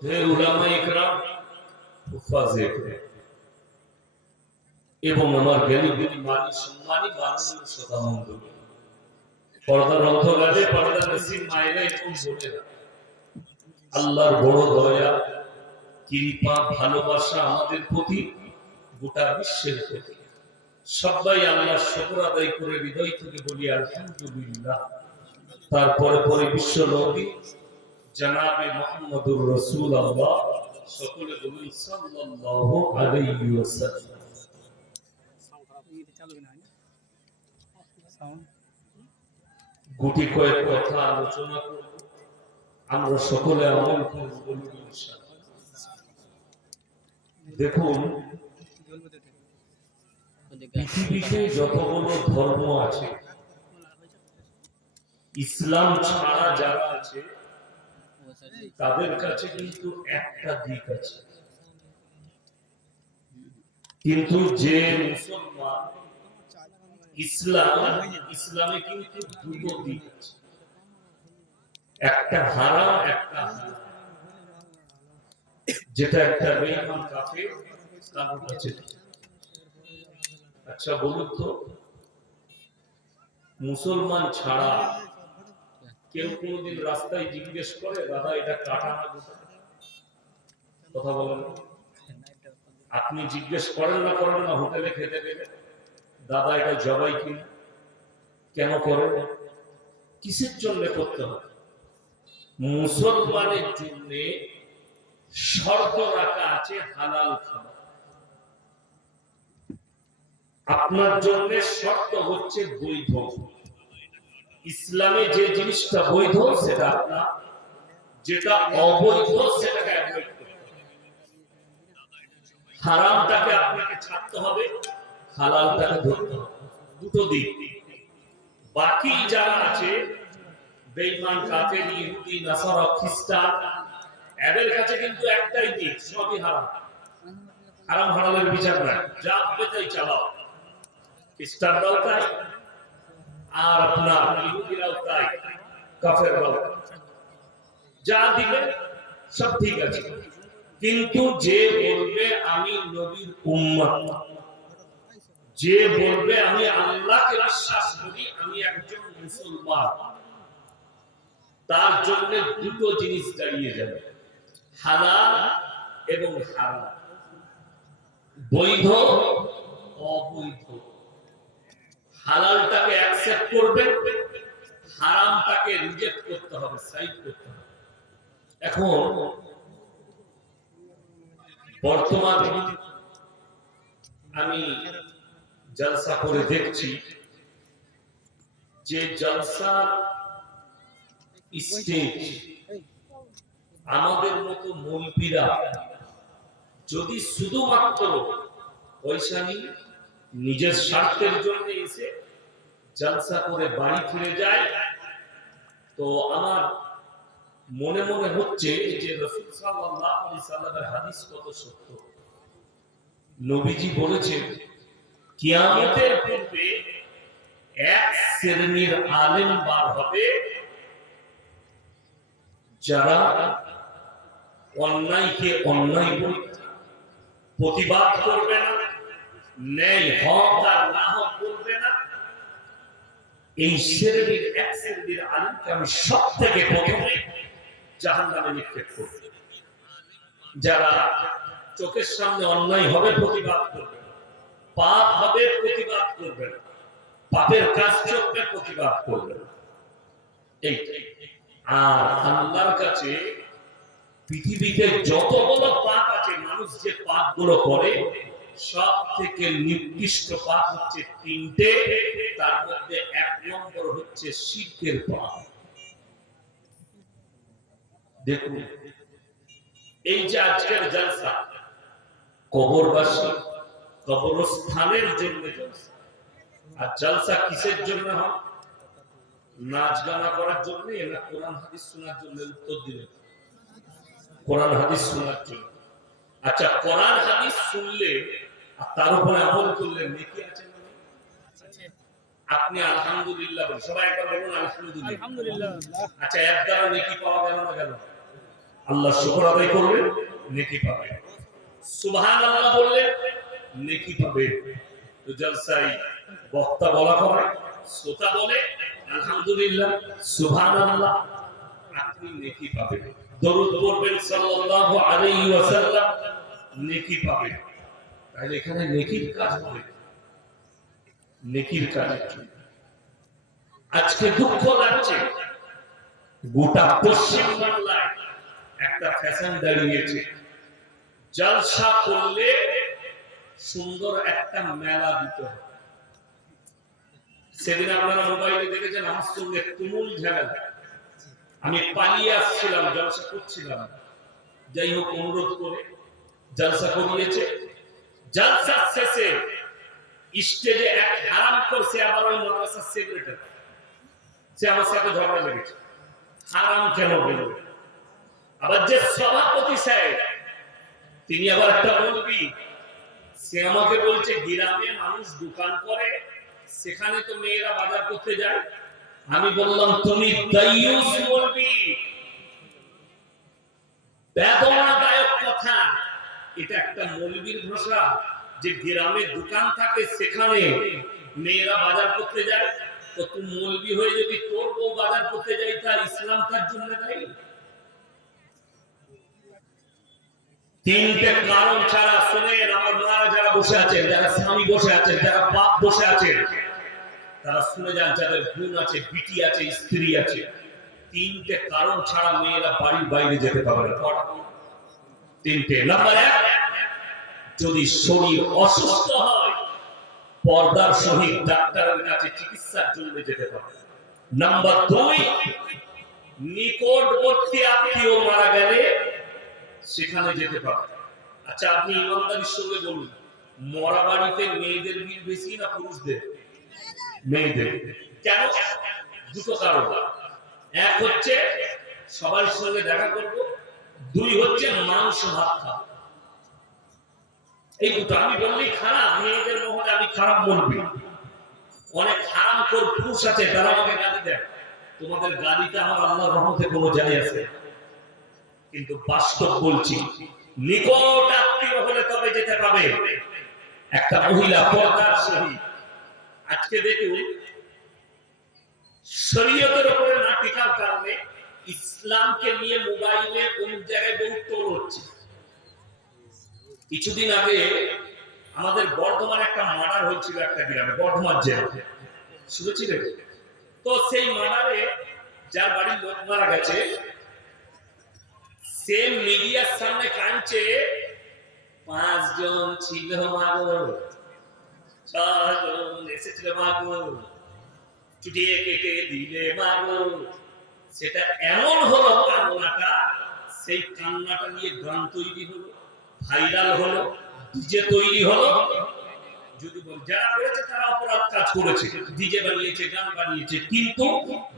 ঢের উলামায়ে ইকরাম হুফাজে ইকরাম এবং আমার জ্ঞানী মানি সম্মানী মাননীয় শ্রোতা মণ্ডলী, পর্দার অন্তরালে পর্দা নসিব মায়েরা এবং বোনেরা, আল্লাহর বড় দয়া, কৃপা, ভালোবাসা আমাদের প্রতি, গোটা বিশ্বের প্রতি। সবাই আল্লাহর শুকর আদায় করে হৃদয় থেকে বলি আলহামদুলিল্লাহ। তারপরে পরে বিশ্ব নবী জনাবে মুহাম্মদুর রাসূলুল্লাহ সকলে বলুন সাল্লাল্লাহু আলাইহি ওয়াসাল্লাম। গুটি কয়েক কথা আলোচনা করব, আমরা সকলে আমল করব বলুন ইনশাআল্লাহ। দেখুন, পৃথিবীতে যতগুলো ধর্ম আছে, ইসলাম ছাড়া যারা আছে তাদের কাছে কিন্তু একটা দিক আছে, কিন্তু যে মুসলমান ইসলামে কিন্তু দুটো দিক আছে, একটা হারাম একটা হালাল, যেটা একটা বেঈমান কাফের কারোর কাছে। আচ্ছা বলুন তো, মুসলমান ছাড়া কেউ কোনদিন রাস্তায় জিজ্ঞেস করে দাদা এটা কাটা না গোটা? কথা বলেন। আপনি জিজ্ঞেস করেন না হোটেলে খেতে গেলে দাদা এটা জবাই কিনা? কেন করেন? কিসের জন্য করতে হবে? মুসলমানের জন্য শর্ত রাখা আছে হালাল খাবার। আপনার জন্য শর্ত হচ্ছে বৈধ। ইসলামে যে জিনিসটা বৈধ সেটা আপনার, যেটা অবৈধ সেটাকে অ্যাভয়েড করতে হবে। হারামটাকে আপনাকে ছাড়তে হবে, হালালটাকে ধরতে হবে। দুটো দিক। বাকি যারা আছে বেঈমান, কাফের, ইহুদি, নাসারা, খ্রিস্টান, এদের কাছে কিন্তু একটাই দিক, সবই হারাম। হারাম হালালের বিচার নাই, যা হবে তাই চালাও। খ্রিস্টানরাও তাই, আর আপনার ইহুদিরাও তাই, কাফেররাও যা দিবে সব ঠিক আছে। কিন্তু যে বলবে আমি নবীর উম্মত, যে বলবে আমি আল্লাহকে বিশ্বাস করি, আমি একজন মুসলমান, তার জন্য দুটো জিনিস দাঁড়িয়ে যাবে, হালাল এবং হারাম, বৈধ অবৈধ। হালালটাকে অ্যাকসেপ্ট করবেন, হারামটাকে রিজেক্ট করতে হবে, সাইড করতে হবে। এখন বর্তমানে আমি জলসা করে দেখছি যে জলসার স্টেজ আমাদের মতো মৌলবীরা যদি শুধুমাত্র পয়সা নিয়ে নিজের স্বার্থের জন্য এসে জলসা করে বাড়ি ফিরে যায়, তো আমার মনে মনে হচ্ছে যে রাসূল সাল্লাল্লাহু আলাইহি সাল্লামের হাদিস কত সত্য। নবীজি বলেছেন কিয়ামতের পূর্বে এক শ্রেণীর আলেম বার হবে যারা অন্যায়কে অন্যায় বলবে, প্রতিবাদ করবে না, ন্যায় হক আর না হক বলবে না। এই শ্রেণীর এক শ্রেণীর আলেমকে আমি সব থেকে প্রথমে জাহান্নামে নিক্ষেপ করব। যারা চোখের সামনে অন্যায় হবে প্রতিবাদ করবে, পাপ হবে প্রতিবাদ করবে, পাপের কাজ চলবে প্রতিবাদ করবে। এইটাই। আর আল্লাহর কাছে পৃথিবীতে যতগুলো পাপ আছে, মানুষ যে পাপগুলো করে সব থেকে নিকৃষ্ট পাপ হচ্ছে তিনটে। তার মধ্যে এক নম্বর হচ্ছে শিরকের পাপ। দেখুন, এই যে আজকের জলসা কবরবাসী, কবরস্থানের জন্য জলসা। আর জলসা কিসের জন্য হয়? নাচ গানা করার জন্য না কোরআন হাদিস শোনার জন্য? উত্তর দিলেন কোরআন হাদিস শোনার জন্য। আচ্ছা, কোরআন হাদিস শুনলে আর তার উপরে আমল করলে নেকি আছে না? আপনি আলহামদুলিল্লাহ বলেন, সবাই একবার বলুন আলহামদুলিল্লাহ। আচ্ছা, এর দ্বারা নেকি পাওয়া গেল না গেল? আল্লাহ শুকর আদায় করবে, নেকি পাবে। সুবহানাল্লাহ বললে নেকি পাবে। তো জলসায় বক্তা বলা হবে, শ্রোতা বলে আলহামদুলিল্লাহ, সুবহানাল্লাহ, আপনি নেকি পাবেন। দরুদ পড়বেন সাল্লাল্লাহু আলাইহি ওয়াসাল্লাম, নেকি পাবেন। তাহলে এখানে নেকির কাজ হবে, নেকির কাজ। আজকে দুঃখ লাগছে, গোটা পশ্চিম বাংলায় একটা ফ্যাশন দাঁড়িয়েছে, জলসা করলে সুন্দর একটা মেলা দিতে হবে। সেদিন আপনারা মোবাইলে দেখেছেন আমার সঙ্গে তুমুল ঝামেলা, আমি পালিয়ে আসছিলাম, জলসা করছিলাম, যাই হোক অনুরোধ করে জলসা করিয়েছে। জলসা শেষে স্টেজে এক হারাম করছে, আবার ওই মাদ্রাসার সেক্রেটারি, সে আমার সাথে ঝগড়া লেগেছে, হারাম কেন বলবে। আবার যে সভাপতি সাহেব, তিনি আবার একটা বলবি, সে আমাকে বলছে গ্রামে মানুষ দোকান করে, সেখানে তো মেয়েরা বাজার করতে যায়। আমি বললাম তুমি দাইয়ুস বলবি, বেদনাদায়ক কথা। এটা একটা মৌলবীর ভাষা যে গ্রামে দোকান থাকে সেখানে মেয়েরা বাজার করতে যায়। তো তুমি মৌলবী হয়ে যদি তোর বউ বাজার করতে যায়, তা ইসলাম তার জন্য দায়ী? তিনটে কারণ ছাড়া শুনেন, আমার মারা যারা বসে আছেন, যারা স্বামী বসে আছেন, যারা বাপ বসে আছেন, তারা শুনে যান, যাদের বোন আছে, বিটি আছে, স্ত্রী আছে, তিনটে কারণ ছাড়া মেয়েরা বাড়ির বাইরে যেতে পারবে না। তিনটে। নাম্বার এক, যদি শরীর অসুস্থ হয়, পর্দার সহিত ডাক্তারের কাছে চিকিৎসার জন্য যেতে পারবে। নাম্বার দুই, নিকটবর্তী আত্মীয় মারা গেলে সেখানে যেতে পারবে। আচ্ছা, আপনি ইমানদারির সঙ্গে বলুন, মরা বাড়িতে মেয়েদের ভিড় বেশি না পুরুষদের? মেয়েদের। কেন? দুটো কারণ। এক হচ্ছে সবার সঙ্গে দেখা করব, দুই হচ্ছে মাংস ভাত খাবো। এই দুটো। আমি বললেই খারাপ, মেয়েদের মহলে আমি খারাপ বলবি। অনেক হারাম কর পুরুষ আছে, তারা আমাকে গালি দেয়। তোমাদের গালিতে আমার আল্লাহর রহমতে কোনো যায় আসে না। কিন্তু বাস্তব বলছি, নিকট আত্মীয় হলে তবে যেতে পাবে। একটা মহিলা পর্দার সহিত, আজকে দেখুন শরীয়তের উপরে না টিকার কারণে ইসলামকে নিয়ে মোবাইলে কোন জায়গায় বহু তোল হচ্ছে। কিছুদিন আগে আমাদের বর্ধমান একটা মার্ডার হয়েছিল একটা গ্রামে, বর্ধমান জেলা, শুনেছিলেন তো? সেই মার্ডারে যার বাড়ির লোক মারা গেছে, সে মিডিয়ার সামনে কাঁদছে, 5 জন ছিল মাগো, 6 জন এসেছিল মাগো, চুটিয়ে কেটে দিলে মাগো। সেটা এমন হলো কান্নাটা, সেই কান্নাটা নিয়ে গান তৈরি হলো, ভাইরাল হলো, ডিজে তৈরি হলো। যদি বল যারা করেছে তারা অপরাধ কাজ করেছে, ডিজে বানিয়েছে, গান বানিয়েছে, কিন্তু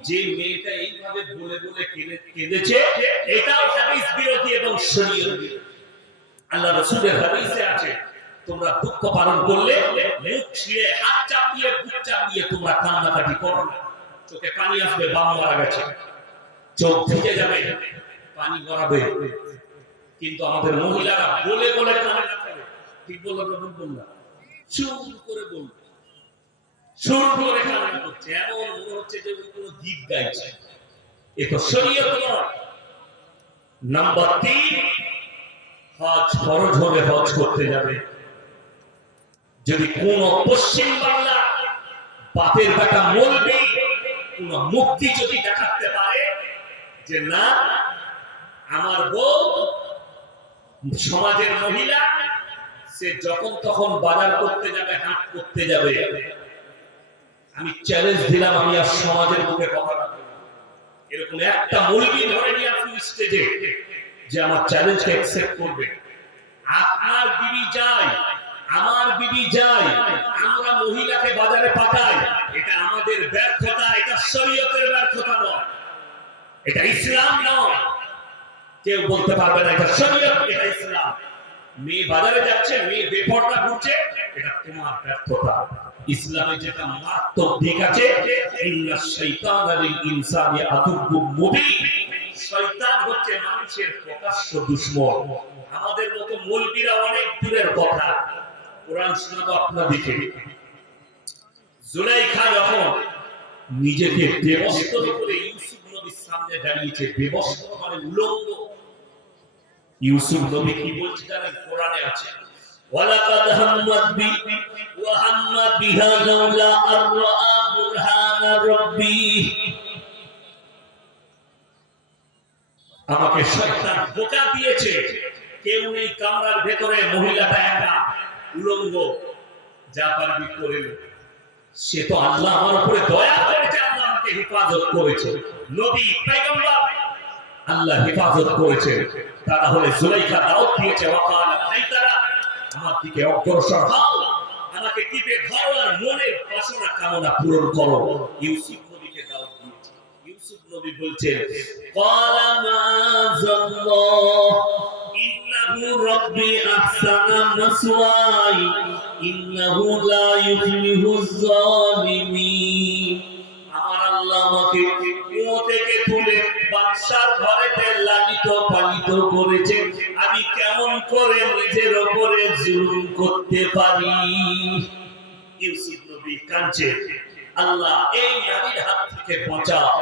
যে মেয়েটা এইভাবে বলে বলে কেঁদেছে, এটাও হাদিস বিরোধী এবং শরীয়ত বিরোধী। আল্লাহ রাসূলের হাদিসে আছে, তোমরা দুঃখ পালন করলে মুখ ছিঁড়ে, হাত চাপ দিয়ে, বুক চাপ দিয়ে তোমরা কান্নাকাটি করো না। চোখে পানি আসবে, বাপ মারা গেছে, চোখ ভিজে যাবে, পানি গড়াবে, কিন্তু আমাদের মহিলারা বলে বলে কান্না করে। ঠিক বললাম না ভুল বললাম? চুপ করে বলবে, সুর করে কান্না করছে, এমন মনে হচ্ছে যে কোনো গীত গাইছে। এ তো শরীয়ত নয়। নাম্বার 3, হজ ফরজ হবে, হজ করতে যাবে। যদি কোন পশ্চিম বাংলা বাপের বেটা মৌলবি কোন মুক্তি যদি দেখাতে পারে যে না, আমার বউ সমাজের মহিলা, সে যখন তখন বাজার করতে যাবে, হাট করতে যাবে, আমি চ্যালেঞ্জ দিলাম, আমি আর সমাজের মুখে কথা রাখবো না। এরকম একটা মৌলবি ধরে নিয়ে আসুন স্টেজে, যে আমার চ্যালেঞ্জকে অ্যাকসেপ্ট করবে। আপনার বিবি যায়, আমার বিবি যায়, আমরা মহিলাকে বাজারে পাঠাই, এটা আমাদের ব্যর্থতা, এটা শরীয়তের ব্যর্থতা নয়, এটা ইসলাম নয়। কেউ বলতে পারবে না এটা শরীয়ত, এটা ইসলাম। মেয়ে বাজারে যাচ্ছে, মেয়ে বেপরদা ঘুরছে, এটা তোমার ব্যর্থতা। ইসলামে যেটা মারাত্মক দিক আছে, ইন্নাশ শাইতানা লিল ইনসানি আদুব্বুম মুবিন, শয়তান হচ্ছে মানুষের প্রকাশ্য দুশমন। আমাদের মতো মৌলবীরা অনেক দূরের কথা। কোরআন শোনাবো আপনাদেরকে। জুলাইখা যখন নিজেকে বেবস্ত্র করে ইউসুফ নবীর সামনে দাঁড়িয়েছে, বেবস্ত্র মানে উলঙ্গ, ইউসুফ নবী কি বলছে জানেন? কোরআনে আছে, ওয়ালাকাদ হাম্মাত বি ওয়া হাম্মা বিহা লাউলা আররা বুরহানা রাব্বি। আমাকে শয়তান ধোঁকা দিয়েছে, কেউ নেই কামরার ভেতরে, মহিলাটা একা উলঙ্গ, যা পারবি করে নে। সে তো আল্লাহ আমার উপরে দয়া করেছে, আল্লাহ আমাকে হেফাজত করেছে। নবী পয়গম্বর আল্লাহ হেফাজত করেছে। তারা হলে জুলাইখা দাওয়াত দিয়েছে, ওয়াকালা হাইতারা, আমার দিকে অগ্রসর হও, আমাকে টিপে ধরো আর মনের বাসনা কামনা পূরণ করো। ইউসুফ নবীকে দাওয়াত দিয়েছে। ইউসুফ নবী বলছেন, ক্বালা মাআযাল্লাহ ইন্নাহু রাব্বি আহসানা মাসওয়াই ইন্নাহু লা ইউফলিহুজ জালিমিন। আমার আল্লাহ আমাকে কুয়ো থেকে তুলে বাদশার ঘরেতে লালিত পালিত করেছে, আমি কেমন করে নিজের উপরে জুলুম করতে পারি? ইউসুফ নবী কাঁদছে, আল্লাহ এই নারীর হাত থেকে বাঁচাও,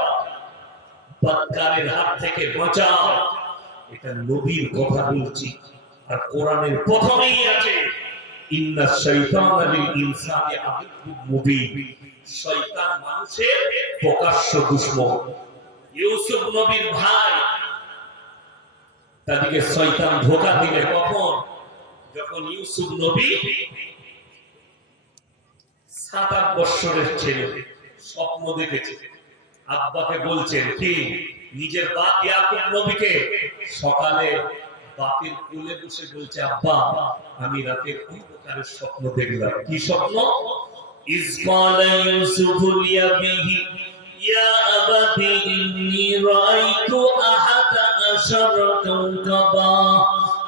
বদকারের হাত থেকে বাঁচাও। এটা নবীর কথা বলছি, আর কোরআনের প্রথমেই আছে, ইন্না শাইতানা লিল ইনসানি আদুউম মুবিন। শয়তান মানুষের প্রকাশ্য দুশমন। ইউসুফ নবীর ভাই, তাদেরকে শয়তান ধোঁকা দিলে কখন? যখন ইউসুফ নবী 7-8 বছরের ছেলে, স্বপ্ন দেখেছে, আব্বাকে বলছেন কি, নিজের বাপ ইয়াকুব নবীকে সকালে বাপের কোলে বসে বলছে, আব্বা আমি রাতে অন্ধকারের স্বপ্ন দেখলাম। কি স্বপ্ন? ইজ ক্বালা ইউসুফু লিয়াবিহি ইয়া আবাতি ইন্নী রাআইতু আহাদা আশারা কাওকাবা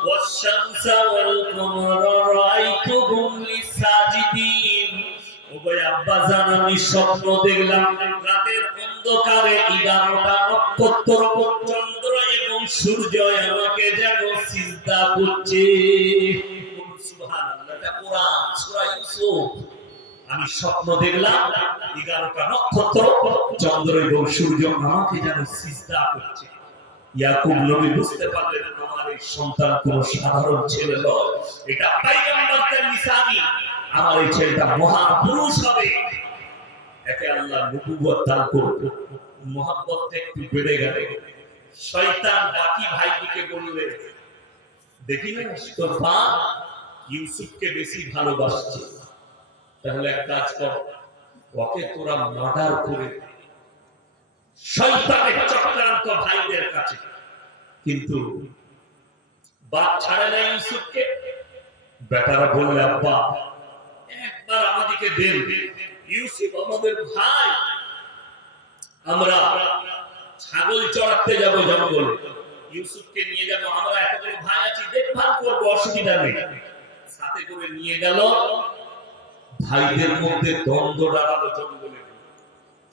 ওয়াশ-শামসা ওয়াল কামারা রাআইতুহুম লিসাজিদিন। ওগো আব্বা জান, আমি স্বপ্ন দেখলাম রাতের অন্ধকারে 11টা নক্ষত্র, চন্দ্র এবং সূর্য আমাকে যেন সিজদা করছে। সুবহানাল্লাহ, এটা কোরআন, সূরা ইউসুফ। আমি স্বপ্ন দেখলাম 11টা নক্ষত্র, চন্দ্র এবং সূর্য আমাকে যেন সিজদা করছে। ইয়াকুব নবী বুঝতে পারলেন, আমার এই সন্তান কোন সাধারণ ছেলে নয়, এটা পয়গম্বরদের নিশানি। আমার এই ছেলেটা মহাপুরুষ হবে, একে আল্লাহ নবুয়ত দান করবে। মহব্বত একটু বেড়ে গেল। শয়তান বাকি ভাইকে বললে, দেখি না তোর বাপ ইউসুফকে বেশি ভালোবাসছে, তাহলে এক কাজ কর, ওকে তোরা মার্ডার করে। শয়তানের চক্রান্ত ভাইদের কাছে, কিন্তু বাপ ছাড়ে না ইউসুফকে। বেটারা বললে, আব্বা একবার আমাদেরকে দেন, ইউসুফ আমাদের ভাই, আমরা ছাগল চড়াতে যাব জঙ্গলে, ইউসুফকে নিয়ে যাব, আমরা এতগুলো ভাই আছি, দেখভাল করবো, অসুবিধা নেই। সাথে করে নিয়ে গেল। ভাইদের মধ্যে দ্বন্দ্ব দাঁড়ালো জঙ্গলে।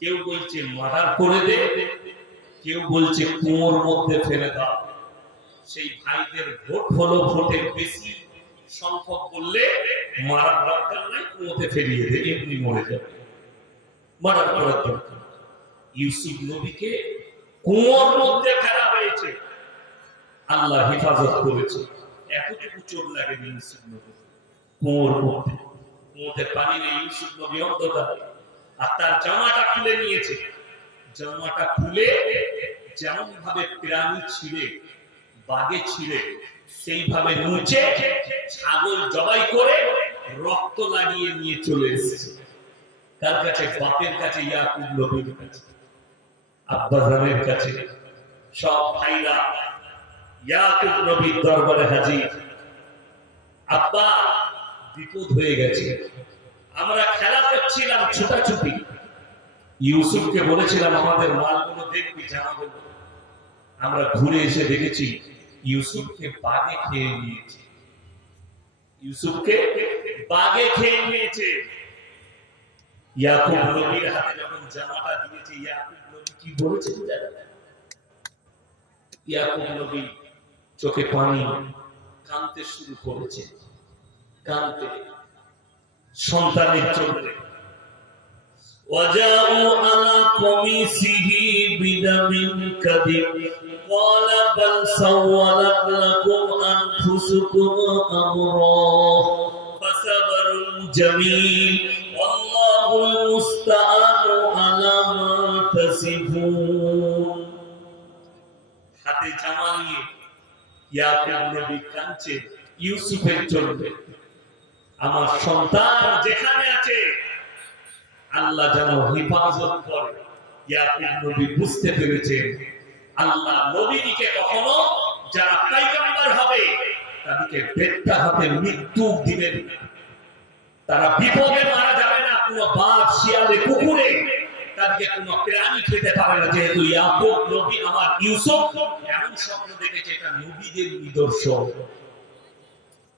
কেউ বলছে মার্ডার করে দে, কেউ বলছে কুয়োর মধ্যে ফেলে দাও। সেই ভাইদের ভোট হলো, ভোটের বেশি সংখ্যক বললে মারার দরকার নাই, কুয়োতে ফেলিয়ে দে, এমনি মরে যাবে, মার্ডার করার দরকার। ইউসুফ নবীকে কুয়োর মধ্যে ফেলা হয়েছে, আল্লাহ হেফাজত করেছে। এতটুকু চোট লাগে ইউসুফ নবী কুয়োর মধ্যে, কুয়োতে পানি নেই, ইউসুফ নবী অন্ধকার, আর তার জামাটা খুলে নিয়েছে। জামাটা খুলে যেমন ভাবে প্রাণী ছিঁড়ে, বাগে ছিঁড়ে, সেইভাবে মুছে ছাগল জবাই করে রক্ত লাগিয়ে নিয়ে চলে এসেছে। কার কাছে? বাপের কাছে, ইয়াকুব নবীর কাছে, আব্বা জানের কাছে। সব ভাইরা ইয়াকুব নবীর দরবারে হাজির। আব্বা বিপদ হয়ে গেছে, আমরা খেলা করছিলাম ছুটাছুটি, ইউসুফকে বলেছিলাম আমাদের মালগুলো দেখবি, জামাগুলো। আমরা ঘুরে এসে দেখেছি ইউসুফকে বাঘে খেয়ে নিয়েছে, ইউসুফকে বাঘে খেয়ে নিয়েছে। ইয়াকুব নবীর হাতে যখন জামাটা দিয়েছে, ইয়াকুব নবী কি বলেছে জানেন? ইয়াকুব নবী চোখে পানি, কাঁদতে শুরু করেছে, কাঁদতে সন্তানের জন্য। وجاءوا على قميصه بدم كذب قال بل سولت لكم أنفسكم أمرا فصبر جميل والله المستعان على ما تصفون। হাতে জামা নিয়ে ইয়াকুব নবী কাঁদছে ইউসুফের জন্য। আমার সন্তান যেখানে আছে আল্লাহ যেন হেফাজত করে। ইয়াকুব নবী বুঝতে পেরেছেন আল্লাহ নবীকে কখনো যারা পয়গম্বর হবে তাদেরকে বেত্তা হাতে মৃত্যু দিবেন না, তারা বিপদে মারা যাবে না, কোনো বাঘ শিয়ালে কুকুরে তাদেরকে কোনো প্রাণী খেতে পারে না। যেহেতু ইয়াকুব নবী আমার ইউসুফ এমন স্বপ্ন দেখেছে, এটা নবীদের নিদর্শন।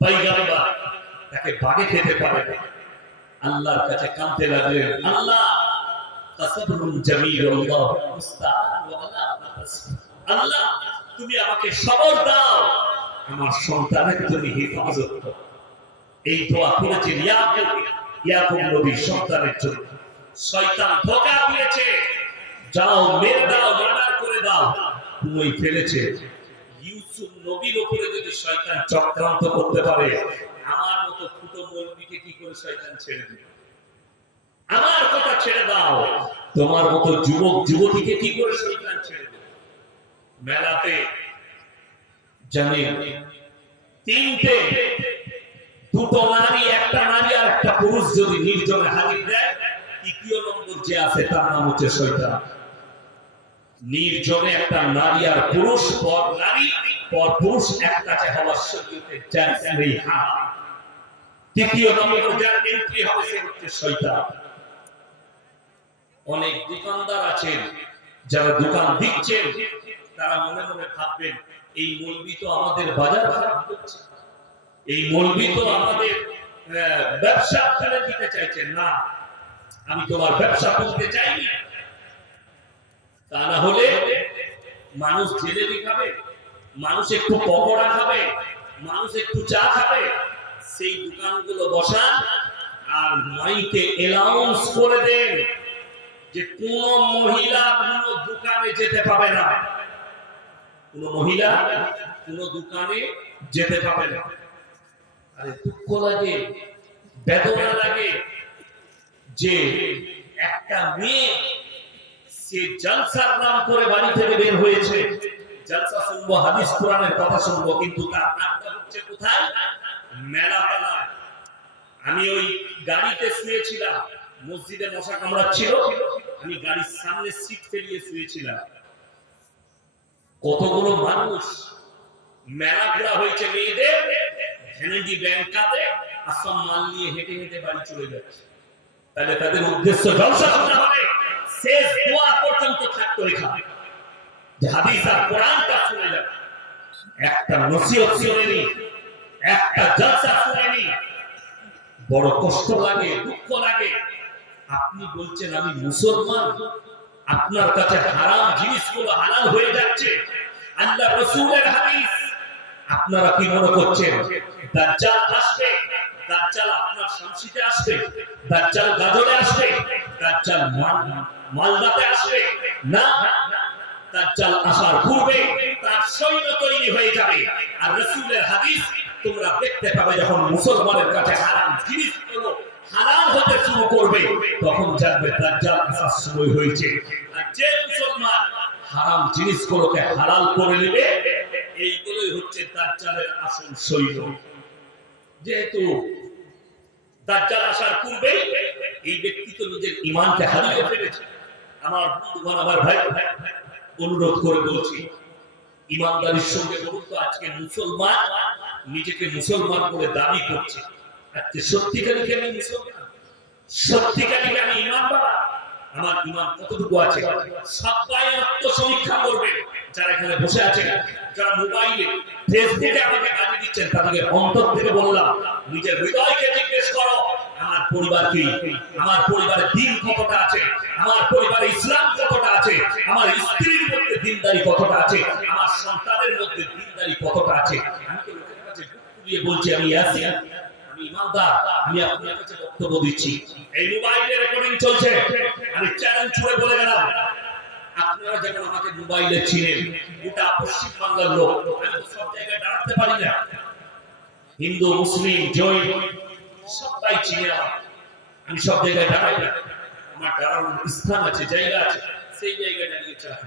পয়গম্বর তাকে বাঘে খেতে পারে না। আল্লাহর কাছে কাঁদতে লাগলেন, আল্লাহ তাসাবরুন জামিল আল্লাহু মুস্তাআন ওয়া আলা মা তাসিফুন। আল্লাহ তুমি আমাকে সবর দাও, আমার সন্তানের জন্য হেফাজত করো। এই দোয়া করেছেন ইয়াকুব নবী সন্তানের জন্য। শয়তান ধোঁকা দিয়েছে, যাও মেরে দাও, মার্ডার করে দাও, তুমি ফেলেছে। ইউসুফ নবীর উপরে যদি শয়তান চক্রান্ত করতে পারে, আমার মতো ফুটো মৌলবীকে কি করে শয়তান ছেড়ে দিবে? আমার কথা ছেড়ে দাও, তোমার মতো যুবক যুবতীকে কি করে শয়তান ছেড়ে দিবে? মেলাতে জানেন তিনটে, দুটো নারী, একটা নারী আর একটা পুরুষ যদি নির্জনে হাজির দেয়, তৃতীয় নম্বর যে আছে তার নাম হচ্ছে শয়তান। নির্জনে একটা নারী আর পুরুষ, পর নারী পর পুরুষ এক কাছে হওয়ার শরীয়তে জায়েজ নেই, হারাম। তৃতীয় নম্বর যার এন্ট্রি হবে সে হচ্ছে শয়তান। অনেক দোকানদার আছেন যারা দোকান দিচ্ছেন, তারা মনে মনে ভাববেন এই মৌলবি তো আমাদের বাজার খারাপ করছে, এই মৌলবি তো আমাদের ব্যবসা ফেলে দিতে চাইছেন। না, আমি তোমার ব্যবসা করতে চাইনি। তা না হলে মানুষ জেলেবি খাবে, মানুষ একটু পকোড়া খাবে, মানুষ একটু চা খাবে। সেই দোকানগুলো বসান আর মাইকে অ্যানাউন্স করে দেন যে কোন মহিলা কোন দোকানে যেতে পাবে না, কোন মহিলা কোন দোকানে যেতে পাবে না। আরে দুঃখ লাগে, বেদনা লাগে যে একটা মেয়ে সে জলসার নাম করে বাড়ি থেকে বের হয়েছে, জলসা শুনবো, হাদিস কোরআনের কথা শুনবো, কিন্তু তার আড্ডা হচ্ছে কোথায়? মেলা পালায়। আমি ওই গাড়িতে শুয়েছিলাম, মসজিদে মশা কামড়াচ্ছিল, আমি গাড়ির সামনে সিট ফেলিয়ে শুয়েছিলাম। কতগুলো মানুষ, মেলা ঘোরা হয়েছে মেয়েদের, ভ্যানিটি ব্যাংকাতে আসম মাল নিয়ে হেঁটে হেঁটে বাড়ি চলে যাচ্ছে। তাহলে তাদের উদ্দেশ্য জলসা শোনা হবে, শেষ দোয়া পর্যন্ত থাকতো এখানে, যে হাদিস আর কোরআনটা শুনে যাবে। একটা নসিহত শুনেনি, একটা জলসা শুনেনি, বড় কষ্ট লাগে, দুঃখ লাগে। আপনি বলছেন আমি মুসলমান, আপনার কাছে হারাম জিনিসগুলো হালাল হয়ে যাচ্ছে, আল্লাহ রাসূলের হাদিস। আপনারা কি মনে করছেন দাজ্জাল আসবে, দাজ্জাল আপনার শামসিতে আসবে, দাজ্জাল গাজলে আসবে, দাজ্জাল মালদাতে আসবে? না, দাজ্জাল আসার পূর্বে তার সৈন্য তৈরি হয়ে যাবে। আর রাসূলের হাদিস তোমরা দেখতে পাবে, যখন মুসলমানের কাছে হারাম জিনিসগুলো হালাল হতে শুরু করবে, তখন জানবে দাজ্জাল আসার সময় হয়েছে। আর যে মুসলমান হারাম জিনিসগুলোকে হালাল করে নেবে, এইগুলোই হচ্ছে দাজ্জালের আসল সৈন্য। যেহেতু দাজ্জাল আসার পূর্বে এই ব্যক্তি তো নিজের ঈমানকে হারিয়ে ফেলেছে। আমার বন্ধুগণ, আমার ভাই, অনুরোধ করে বলছি, ঈমানদারির সঙ্গে বলুন তো, আজকে মুসলমান নিজেকে মুসলমান বলে দাবি করছে, আজকে সত্যিকারী কি আমি মুসলমান? সত্যিকারী কি আমি ঈমানওয়ালা? আমার ঈমান কতটুকু আছে? সবাই আত্মসমীক্ষা করবেন। যারা এখানে বসে আছেন, যারা মোবাইলে ফেসবুকে আমাকে গালি দিচ্ছেন, তাদেরকে অন্তর থেকে বললাম, নিজের হৃদয়কে জিজ্ঞেস করো, আমার পরিবার কি, আমার পরিবারে দ্বীন কতটা আছে, আমার পরিবারে ইসলাম কতটা আছে, আমার স্ত্রীর মধ্যে দ্বীন দিনদারি কতটা আছে, আমার সন্তানের মধ্যে দিনদারি কতটা আছে। আমি তো লোকের কাছে বুক ফুলিয়ে বলছি আমি আছি, আমি ইমানদার, আমি আপনার কাছে বক্তব্য দিচ্ছি। এই মোবাইলে রেকর্ডিং চলছে, আমি চ্যালেঞ্জ ছুড়ে বলে গেলাম, আপনারা যখন আমাকে মোবাইলে চিনেন, গোটা পশ্চিম বাংলার লোক, আমি তো সব জায়গায় দাঁড়াতে পারি না, হিন্দু মুসলিম জৈন সবাই চিনে আমি সব জায়গায় দাঁড়াই না, আমার দাঁড়ানোর স্থান আছে, জায়গা আছে, সেই জায়গায় দাঁড়িয়ে চাই।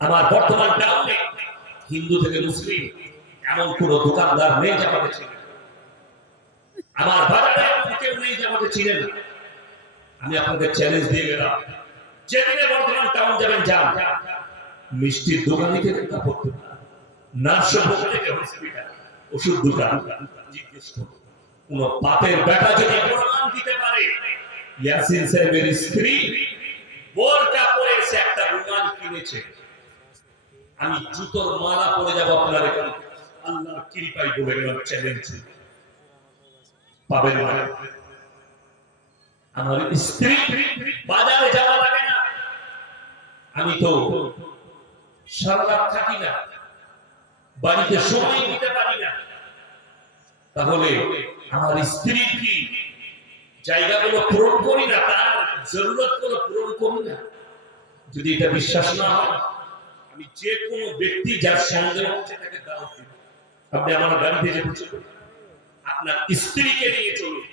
আমার বর্তমান টাউনে হিন্দু থেকে মুসলিম এমন কোন দোকানদার নেই যে আমাকে চিনে, আমার বাজারে এমন কেউ নেই যে আমাকে চিনে না। আমি আপনাদের চ্যালেঞ্জ দিয়ে গেলাম, যেদিনে বর্তমান টাউন যাবেন যান, মিষ্টির দোকানে থেকে কাপড় নার্সিং থেকে হসপিটাল ওষুধ দোকান জিজ্ঞেস করুন, কোন বাপের বেটা যদি প্রমাণ দিতে পারে ইয়াসিন সাহেবের স্ত্রী বোরকা পরে এসে একটা রুমাল কিনেছে, আমি জুতোর মালা পরে যাব আপনার এখানে, আল্লাহর কৃপায় বলে গেলাম চ্যালেঞ্জ পাবেন না। আমার স্ত্রী বাজারে যাওয়া লাগে না, আমি তো সারা রাত থাকি না, বাড়িতে সময় দিতে পারি না, তাহলে আমার স্ত্রী কি জায়গাগুলো পূরণ করি না, তার জরুরত গুলো পূরণ করি না? যদি এটা বিশ্বাস না হয়, আমি যে কোনো ব্যক্তি যার সন্দেহ হচ্ছে তাকে দাওয়াত দিব, আপনি আমার গাড়িতে যেতে চলুন, আপনার স্ত্রীকে নিয়ে চলুন,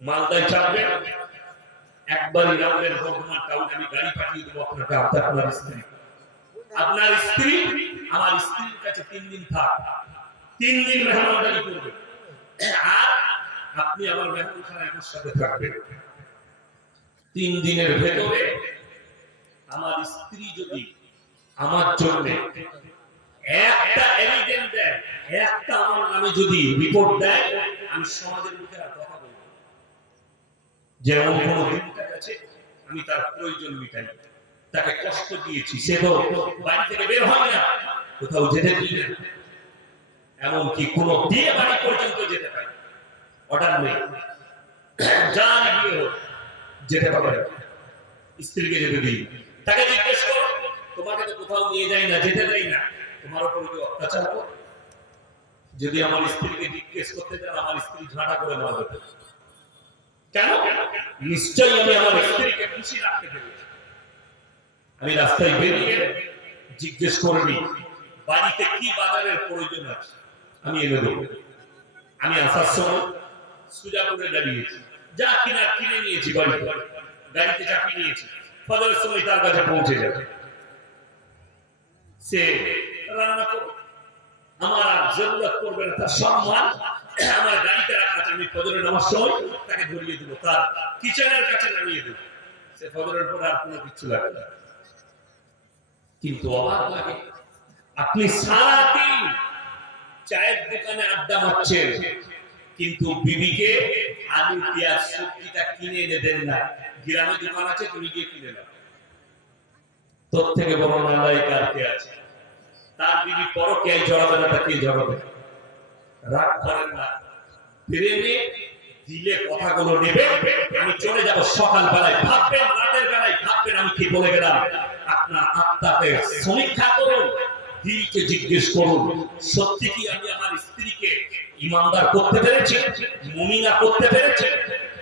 মালদায় চাপবেন, একবারই রাউন্ডের বর্ধমান টাউন, আমি গাড়ি পাঠিয়ে দেবো আপনাকে, আপনার স্ত্রী, আপনার স্ত্রী আমার স্ত্রীর কাছে 3 দিন থাক, 3 দিন মেহমানদারি করবে, আর আপনি আমার মেহমানখানায় আমার সাথে থাকবেন। 3 দিনের ভেতরে আমার স্ত্রী যদি আমার জন্য একটা এভিডেন্স দেয়, একটা আমার নামে যদি রিপোর্ট দেয়, আমি সমাজের মুখে আর কথা বলবো যে এমন কোন দিনটা গেছে আমি তার প্রয়োজন মিটাই, তাকে কষ্ট দিয়েছি, সে তো বাড়ি থেকে বের হয় না, কোথাও যেতে দিই না, এমনকি কোন বিয়ে বাড়ি পর্যন্ত যেতে পারে, অর্ডার নেই, যান বিয়ে হোক যেতে পারে, স্ত্রীকে যেতে দিই, তাকে জিজ্ঞেস করো তোমাকে তো কোথাও নিয়ে যাই না, যেতে দেই না, তোমার উপর কি অত্যাচার করো? যদি আমার স্ত্রীকে জিজ্ঞেস করতে চান, আমার স্ত্রী ঝাঁটা করে মারবে, কেন? নিশ্চয়ই আমি আমার স্ত্রীকে খুশি রাখতে পেরেছি। আমি রাস্তায় বেরিয়ে জিজ্ঞেস করিনি বাড়িতে কি বাজারের প্রয়োজন আছে, আমি এনে দেবো। আমি আসার সময় সুজাপুরে দাঁড়িয়েছি, যা কিনার কিনে নিয়েছি, বাড়িতে গাড়িতে চাপিয়ে নিয়েছি, ফজরের সময় তার কাছে পৌঁছে যাবে, সে রান্না করবে, আমার আর জরুরত করবে না, তার সম্মান আমার গাড়িতে রাখা আছে, আমি ফজরের নামাজ সময় তাকে ধরিয়ে দেবো, তার কিচেনের কাছে নামিয়ে দেবো, সে ফজরের পর আর কোনো কিছু লাগে না। কিন্তু অবাক লাগে, আপনি সারাদিন চায়ের দোকানে আড্ডা মারছেন, কিন্তু বিবিকে আলু পেঁয়াজ সবজিটা কিনে এনে দেন না, গ্রামে দোকান আছে তুমি গিয়ে কিনে নাও, তোর থেকে বড় নালাই কার কে আছে? তার বিবি পরকীয়ায় জড়াবে না, তাকে জড়াবে, রাগ করেন না, প্রেমে দিলে কথাগুলো নেবে, আমি চলে যাব সকাল বেলায়, ভাববেন রাতের বেলায় ভাববেন আমি কি বলে গেলাম, আপনার আত্মাকে সমীক্ষা করুন, দিলকে জিজ্ঞেস করুন, সত্যি কি আমি আমার স্ত্রীকে ইমানদার করতে পেরেছি, মুমিনা করতে পেরেছি,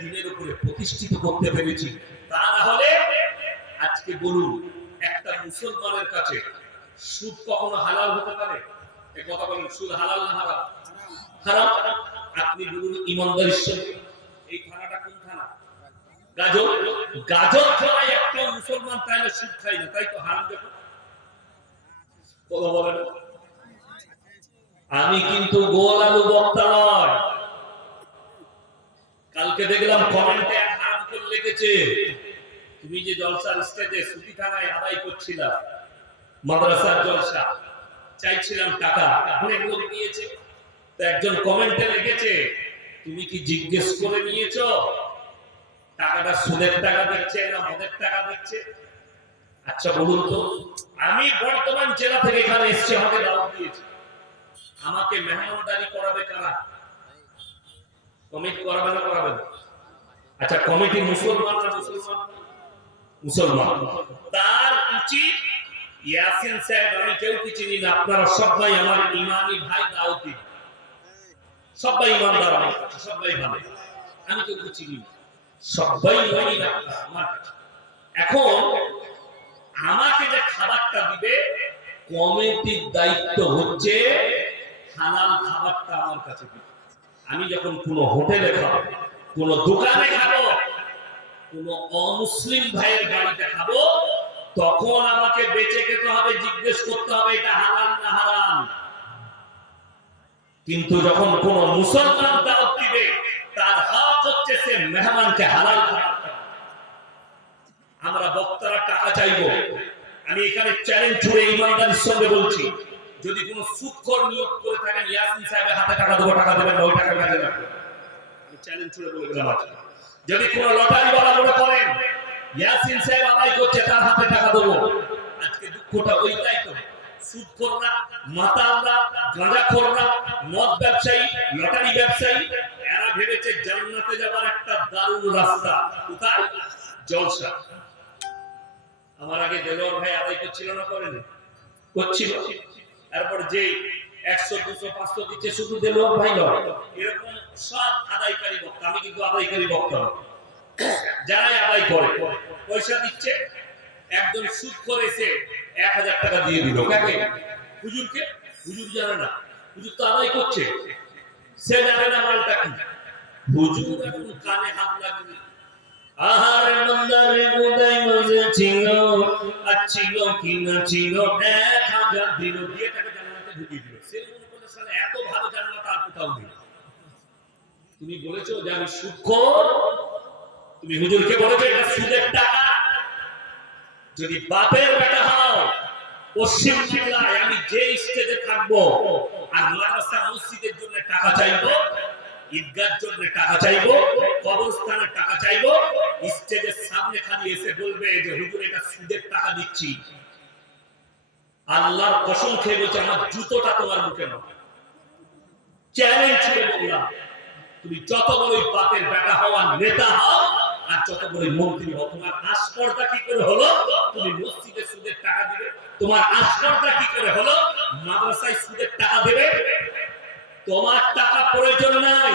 দিনের উপরে প্রতিষ্ঠিত করতে পেরেছি? তা না হলে আজকে বলুন, একটা মুসলমানের কাছে সুদ কখনো হালাল হতে পারে? এই কথা বলুন, সুদ হালাল না হারাম? হারাম। আপনি বলুন ইমানদারির সঙ্গে এই থানাটা কোন থানা? গাজর। গাজর ছাড়া একটা মুসলমান তাইলে সুদ খায় না, তাই তো হারাম দেখো। কথা বলেন, আমি কিন্তু গোল আলু বক্তা নয়। কালকে দেখলাম কমেন্টে হারাম করে লিখেছে, তুমি যে জলসার স্টেজে সুতি থানায় আদায় করছিলা, মাদ্রাসার জলসা চাইছিলাম টাকা, অনেক লোক দিয়েছে, তো একজন কমেন্টে লিখেছে তুমি কি জিজ্ঞেস করে নিয়েছো টাকাটা সুদের টাকা দিচ্ছে না মদের টাকা দিচ্ছে? আচ্ছা বলুন তো, আমি বর্তমান জেলা থেকে এখানে এসেছি, আমাকে দাওয়াত দিয়েছে, আমাকে মেহমানদারি করাবে কারা? কমিটি করাবে না করাবে না? আচ্ছা কমিটি মুসলমান না মুসলমান? মুসলমান, তার উচিত ইয়াসিন সাহেব, আমি কেউ কি চিনি না, আপনারা সবাই আমার ইমানি ভাই, দাওয়াতি সবাই ইমানদার, আমার কাছে সবাই ভালো, আমি কেউ কি চিনি না, সবাই মুমিন আমার কাছে। এখন আমাকে যে খাবারটা দিবে, কমিটির দায়িত্ব হচ্ছে হালাল খাবারটা আমার কাছে দিবে। আমি যখন কোনো হোটেলে খাবো, কোনো দোকানে খাবো, কোনো অমুসলিম ভাইয়ের বাড়িতে খাবো, তখন আমাকে বেঁচে খেতে হবে, জিজ্ঞেস করতে হবে এটা হালাল না হারাম। কিন্তু যখন কোন মুসলমান দাওয়াত দিবে, তার হক হচ্ছে সে মেহমানকে হালাল খাবার খাওয়াবে। আমরা বক্তারা টাকা চাইবো, আমি এখানে চ্যালেঞ্জ ছুড়ে ইমানদারির সঙ্গে বলছি, যদি কোনো সুদখোর নিয়োগ করে থাকেন, ইয়াসিন সাহেবের হাতে টাকা দেবো, টাকা দেবেন না, ওই টাকা কাজে রাখবেন, আমি চ্যালেঞ্জ ছুড়ে বলে দিলাম আজকে। যদি কোনো লটারি বালা মনে করেন ইয়াসিন সাহেব আদায় করছে, তার হাতে টাকা দেবো, আজকে দুঃখটা ওইটাই তো। সুদখোররা, মাতালরা, গাঁজাখোররা, মদ ব্যবসায়ী, লটারি ব্যবসায়ী, এরা ভেবেছে জান্নাতে যাওয়ার একটা দারুণ রাস্তা। কোথায়? জলসা। আমার আগে দেলোয়ার ভাই আদায় করছিল না, করেনি? করছিল। তারপর যে 100, 200, 500 দিচ্ছে, শুধু দেলোয়ার ভাই নয়, এরকম সব আদায়কারী বক্তা। আমি কিন্তু আদায়কারী বক্তা না, যারাই আদায় করে পয়সা দিচ্ছে। একজন সুদ করেছে 1000 টাকা দিয়ে দিল, কাকে? হুজুরকে। হুজুর জানে না, হুজুর তো আদায় করছে, সে জানে না মালটা কি। হুজুর এখন কানে হাত লাগিয়ে, আহারে মন্দারে গোদাই মাঝে ছিল, ছিল কি না ছিল, 1000 দিল, দিয়ে তাকে জান্নাতে ঢুকিয়ে দিল। সে মনে করলে সালে এত ভালো জান্নাত আর কোথাও নেই। তুমি বলেছো যে আমি সুদখোর, তুমি হুজুরকে বলেছো এটা সুদের টাকা। যদি বাপের বেটা হও, পশ্চিম বাংলায় আমি যে স্টেজে থাকবো, আর মাদ্রাসা মসজিদের জন্য টাকা চাইবো, ঈদগাহর জন্য টাকা চাইবো, কবরস্থানের টাকা চাইবো, স্টেজের সামনে খালি এসে বলবে যে হুজুর এটা সুদের টাকা দিচ্ছি, আল্লাহর কসম খেয়ে বলছে আমার জুতোটা তোমার মুখে নাও। চ্যালেঞ্জ ছুড়ে বললাম, তুমি যত বড়ই বাপের বেটা হওয়ার নেতা হও, আর যত বড়ই মন্ত্রী হও, তোমার আস্পর্ধা কি করে হলো তুমি মসজিদে সুদের টাকা দিবে? তোমার আস্পর্ধা কি করে হলো মাদ্রাসায় সুদের টাকা দেবে? তোমার টাকা প্রয়োজন নাই,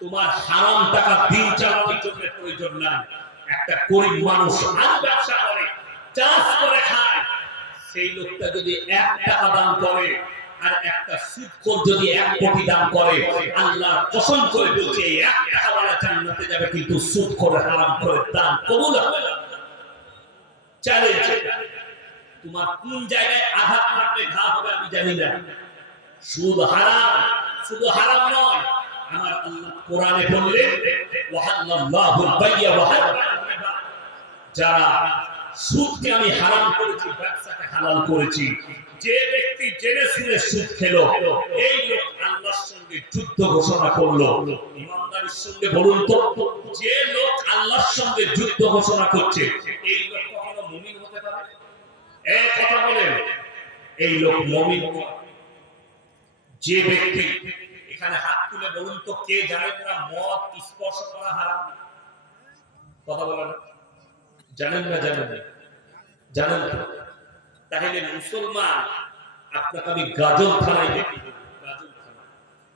তোমার হারাম টাকা দিন চালানোর জন্য প্রয়োজন নাই। একটা গরিব মানুষ আজ ব্যবসা করে, চাষ করে খায়, সেই লোকটা যদি 1 টাকা দান করে, আর একটা সুদখোর যদি 1 কোটি দান করে, আল্লাহর কসম করে বলছে এই 1 টাকা ওয়ালা জান্নাতে যাবে, কিন্তু সুদখোর হারাম করে দান কবুল হবে না। চ্যালেঞ্জ। তোমার কোন জায়গায় আঘাত লাগবে, ঘা হবে আমি জানি না। সুদ হারাম, শুধু হারাম নয়, আমার আল্লাহ কোরআনে বললেন ওয়াহাল্লাল্লাহুল বাইয়া ওয়া হারামাল রিবা, যারা সুদকে আমি হারাম করেছি, ব্যবসাকে হালাল করেছি। যে ব্যক্তি জেনে শুনে সুদ খেলো, এই লোক আল্লাহর সঙ্গে যুদ্ধ ঘোষণা করলো। ইমানদারির সঙ্গে বলুন তো, যে লোক আল্লাহর সঙ্গে যুদ্ধ ঘোষণা করছে, এই লোক কখনো মুমিন হতে পারে? এই কথা বলেন, এই লোক মুমিন নয়। যে ব্যক্তি, এখানে হাত তুলে বলুন তো, কে জানেন না মদ স্পর্শ করা হারাম? কথা বলেন, জানেন না? জানেন না? জানেন তো? তাহলে মুসলমান, আপনাকে আমি গাজল থানায় দেখি, গাজল থানা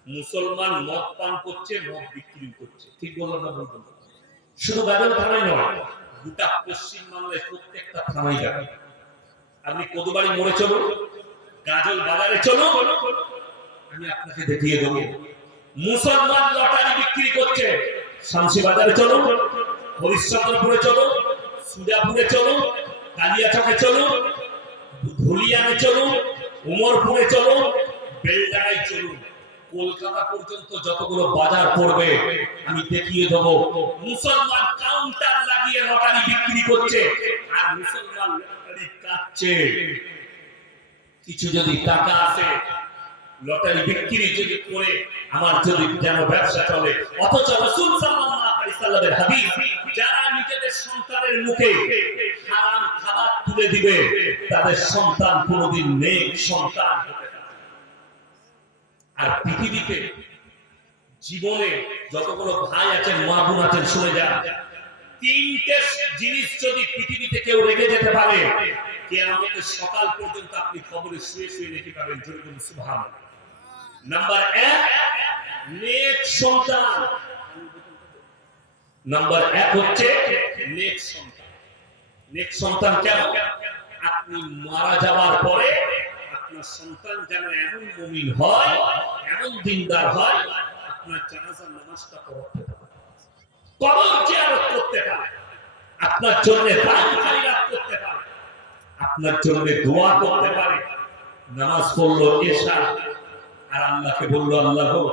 মুসলমান মদ পান করছে, মদ বিক্রি করছে, ঠিক বললাম না? বলবেন শুধু গাজল থানায় নয়, গোটা পশ্চিম বাংলায় প্রত্যেকটা থানায় যাবে। আপনি কদুবাড়ি মোড়ে চলুন, গাজল বাজারে চলুন, আমি আপনাকে দেখিয়ে দেবো মুসলমান লটারি বিক্রি করছে। শামসি বাজারে চলুন, হরিশ্চন্দ্রপুরে চলুন, সুজাপুরে চলুন, কালিয়াচকে চলুন, ধুলিয়ানে চলুন, উমরপুরে চলুন, বেলডাঙায় চলুন, কলকাতা পর্যন্ত যতগুলো বাজার পড়বে আমি দেখিয়ে দেবো মুসলমান কাউন্টার লাগিয়ে লটারি বিক্রি করছে, আর মুসলমান লটারি কাটছে। কিছু যদি টাকা আসে, লটারি বিক্রি যদি করে আমার যদি যেন ব্যবসা চলে। অথচ রাসূল সাল্লাল্লাহু আলাইহি সাল্লামের হাদিস, যারা নিজেদের সন্তানের মুখে হারাম খাবার তুলে দিবে, তাদের সন্তান কোনোদিন নেক সন্তান হবে না। আর পৃথিবীতে জীবনে যতগুলো ভাই আছেন, মা বোন আছেন, শুনে যান, তিনটে জিনিস যদি পৃথিবীতে কেউ রেখে যেতে পারে, কিয়ামতের সকাল পর্যন্ত আপনি কবরে শুয়ে শুয়ে নেকি পাবেন। জোরে বলুন সুবহানাল্লাহ। নাম্বার 1, নেক সন্তান। নাম্বার 1 হচ্ছে নেক সন্তান। নেক সন্তান কেন? আপনি মারা যাওয়ার পরে আপনার সন্তান যেন এমন মুমিন হয়, এমন দিনদার হয়, আপনার জানাজার নামাজটা পড়তে পারে, কবর জিয়ারত করতে পারে, আপনার জন্য দান খয়রাত করতে পারে, আপনার জন্য দোয়া করতে পারে। নামাজ পড়লো এশা, আর আল্লাহকে বললো, আল্লাহ গো,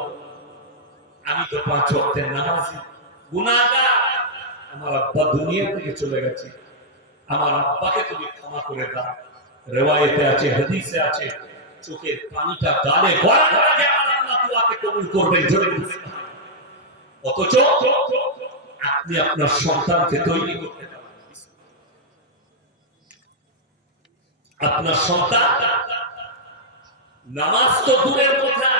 আমি তো 5 ওয়াক্তের নামাজি, গুনাহগার, আমার আব্বা দুনিয়া থেকে চলে গেছে, আমার আব্বাকে তুমি ক্ষমা করে দাও। রিওয়ায়েতে আছে, হাদিসে আছে, চোখের পানিটা গালে গড়ানোর আগে আমার আল্লাহ দোয়াকে কবুল করবেন। জোরে বলুন সুবহানাল্লাহ। অথচ আপনি আপনার সন্তানকে তৈরি করতে পারেন। আপনার সন্তান নামাজ তো দূরের কথা,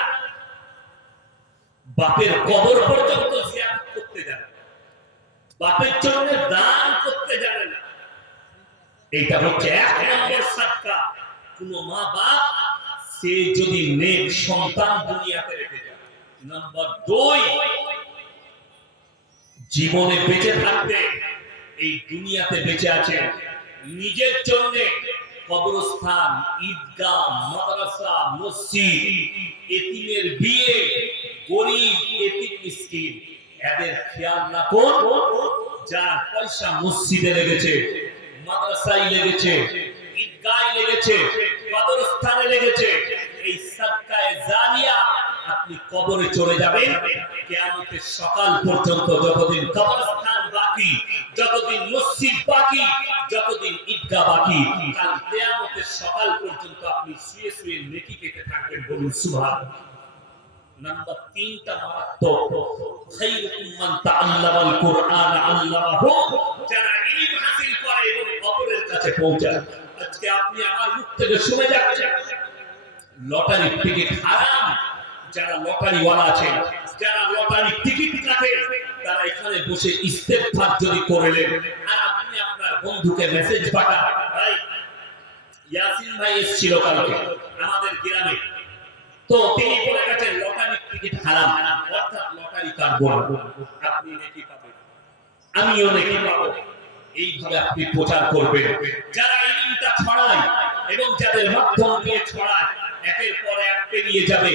বাপের কবর পর্যন্ত জিয়ারত করতে জানে না, বাপের জন্য দান করতে জানে না। এটা হচ্ছে 1 নম্বর সাদকা। কোন মা বাপ সে যদি নেক সন্তান দুনিয়াতে রেখে যায়। নাম্বার 2, জীবনে বেঁচে থাকতে, এই দুনিয়াতে বেঁচে আছেন, নিজের জন্য কবরস্থান, ঈদগাহ, মাদ্রাসা, মসজিদ, এতিমের বিয়ে, গরিব এতিম মিসকিন, এদের খেয়াল না কোন, যার পয়সা মসজিদে লেগেছে, মাদ্রাসায় লেগেছে, ঈদগাহে লেগেছে, কবরস্থানে লেগেছে, এই সাদকায়ে জারিয়া আপনি কবরে চলে যাবেন। কিয়ামতের সকাল পর্যন্ত যতদিন কবরস্থান বাকি, যতদিন মসজিদ বাকি, যতদিন ঈদগাহ বাকি, কাল কিয়ামতের সকাল পর্যন্ত আপনি শুয়ে শুয়ে নেকি পেতে থাকবেন। বলুন সুবহানাল্লাহ। নাম্বার 3টা মারাত্মক, খায়রুকুম মান তাআল্লামাল কুরআন আল্লামাহু, যারা ইলম হাসিল করে এবং কবরের কাছে পৌঁছায়। আজকে আপনি আমার মুখ থেকে শুনে যাচ্ছেন লটারির টিকিট হারাম। যারা লটারি ওয়ালা আছেন, যারা লটারি টিকিট কাটে, তারা এখানে বসে ইস্তেগফার যদি করলেন, আর আপনি আপনার বন্ধুকে মেসেজ পাঠান, ভাই ইয়াসিন ভাই এসেছিল কালকে আমাদের গ্রামে, তো তিনি বলে গেছেন লটারির টিকিট হারাম, অর্থাৎ লটারি কাটবো না, আপনি নেকি পাবেন, আমিও নেকি পাবো। এইভাবে আপনি প্রচার করবেন। যারা ইলমটা ছড়ায় এবং যাদের মাধ্যম দিয়ে ছড়ায়, একের পর এক পেরিয়ে যাবে,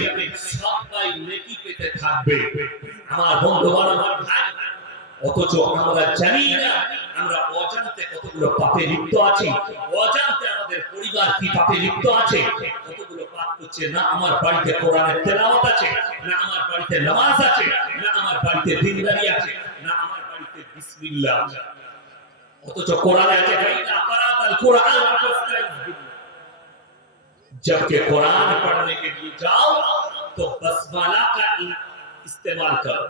সবাই নেকি পেতে থাকবে। আমার বন্ধু আমার ভাই, অথচ আমরা জানি না আমরা অজান্তে কতগুলো পাপে লিপ্ত আছি, অজান্তে আমাদের পরিবার কি পাপে লিপ্ত আছে, কতগুলো পাপ করছে। না আমার বাড়িতে কোরআনের তেলাওয়াত আছে, না আমার বাড়িতে নামাজ আছে, না আমার বাড়িতে দিনদারি আছে, না আমার বাড়িতে বিসমিল্লাহ আছে। অথচ কোরআনে আছে ফাইদা কারাতাল কুরআন ফাস্তাইজ বিল্লাহ, जबकि कुरान पढ़ने के लिए जाओ तो बसमाला का इस्तेमाल करो।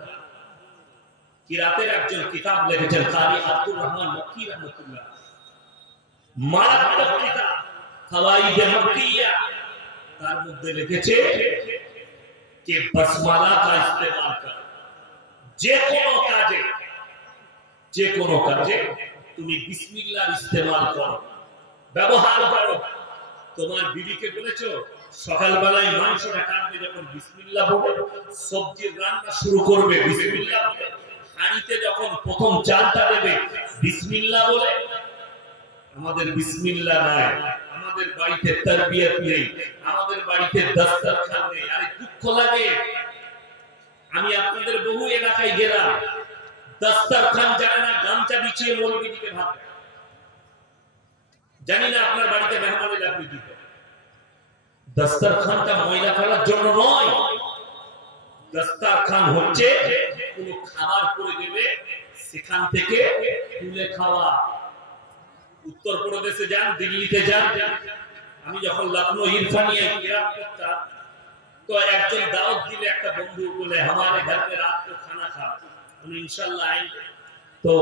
किरातेर একজন কিতাব লিখেছেন কারি আব্দুর রহমান মক্কি রাহমাতুল্লাহ, মারাত্মক কিতাব ফাওয়াইদে মক্কিয়া, তার মধ্যে লিখেছে যে বসমালা का इस्तेमाल करो। যে কোনো কাজে তুমি বিসমিল্লাহর ইস্তেমাল করো, ব্যবহার করো। তোমার বিবিকে বলেছো সকালবেলায় মাংসটা কাটবে, যখন বিসমিল্লাহ বলে সবজি রান্না শুরু করবে, বিসমিল্লাহ বলে হাঁড়িতে যখন প্রথম চালটা দেবে, বিসমিল্লাহ বলে। আমাদের বিসমিল্লাহ নাই, আমাদের বাড়িতে তারবিয়ত নেই, আমাদের বাড়িতে দস্তরখান নেই। আরে দুঃখ লাগে, আমি আপনাদের বহু এলাকায় গেলাম, দস্তরখান জানে না, গামছা বিছিয়ে মৌলবি দিকে ভাত দেয়। জানি না আপনার বাড়িতে মেহমান এলে আপনি কি করেন। দস্তরখানটা ময়লা ফেলার জন্য নয়, দস্তরখান হচ্ছে কোন খাবার করে দেবে, সেখান থেকে তুলে খাওয়া। উত্তরপ্রদেশে যান, দিল্লিতে যান, আমি যখন লখনৌ ইরফানিয়া কিরাত করতাম, তো একজন দাওয়াত দিলে একটা বন্ধু বলে हमारे घर में रात को खाना खा, উনি ইনশাআল্লাহ আएंगे। তো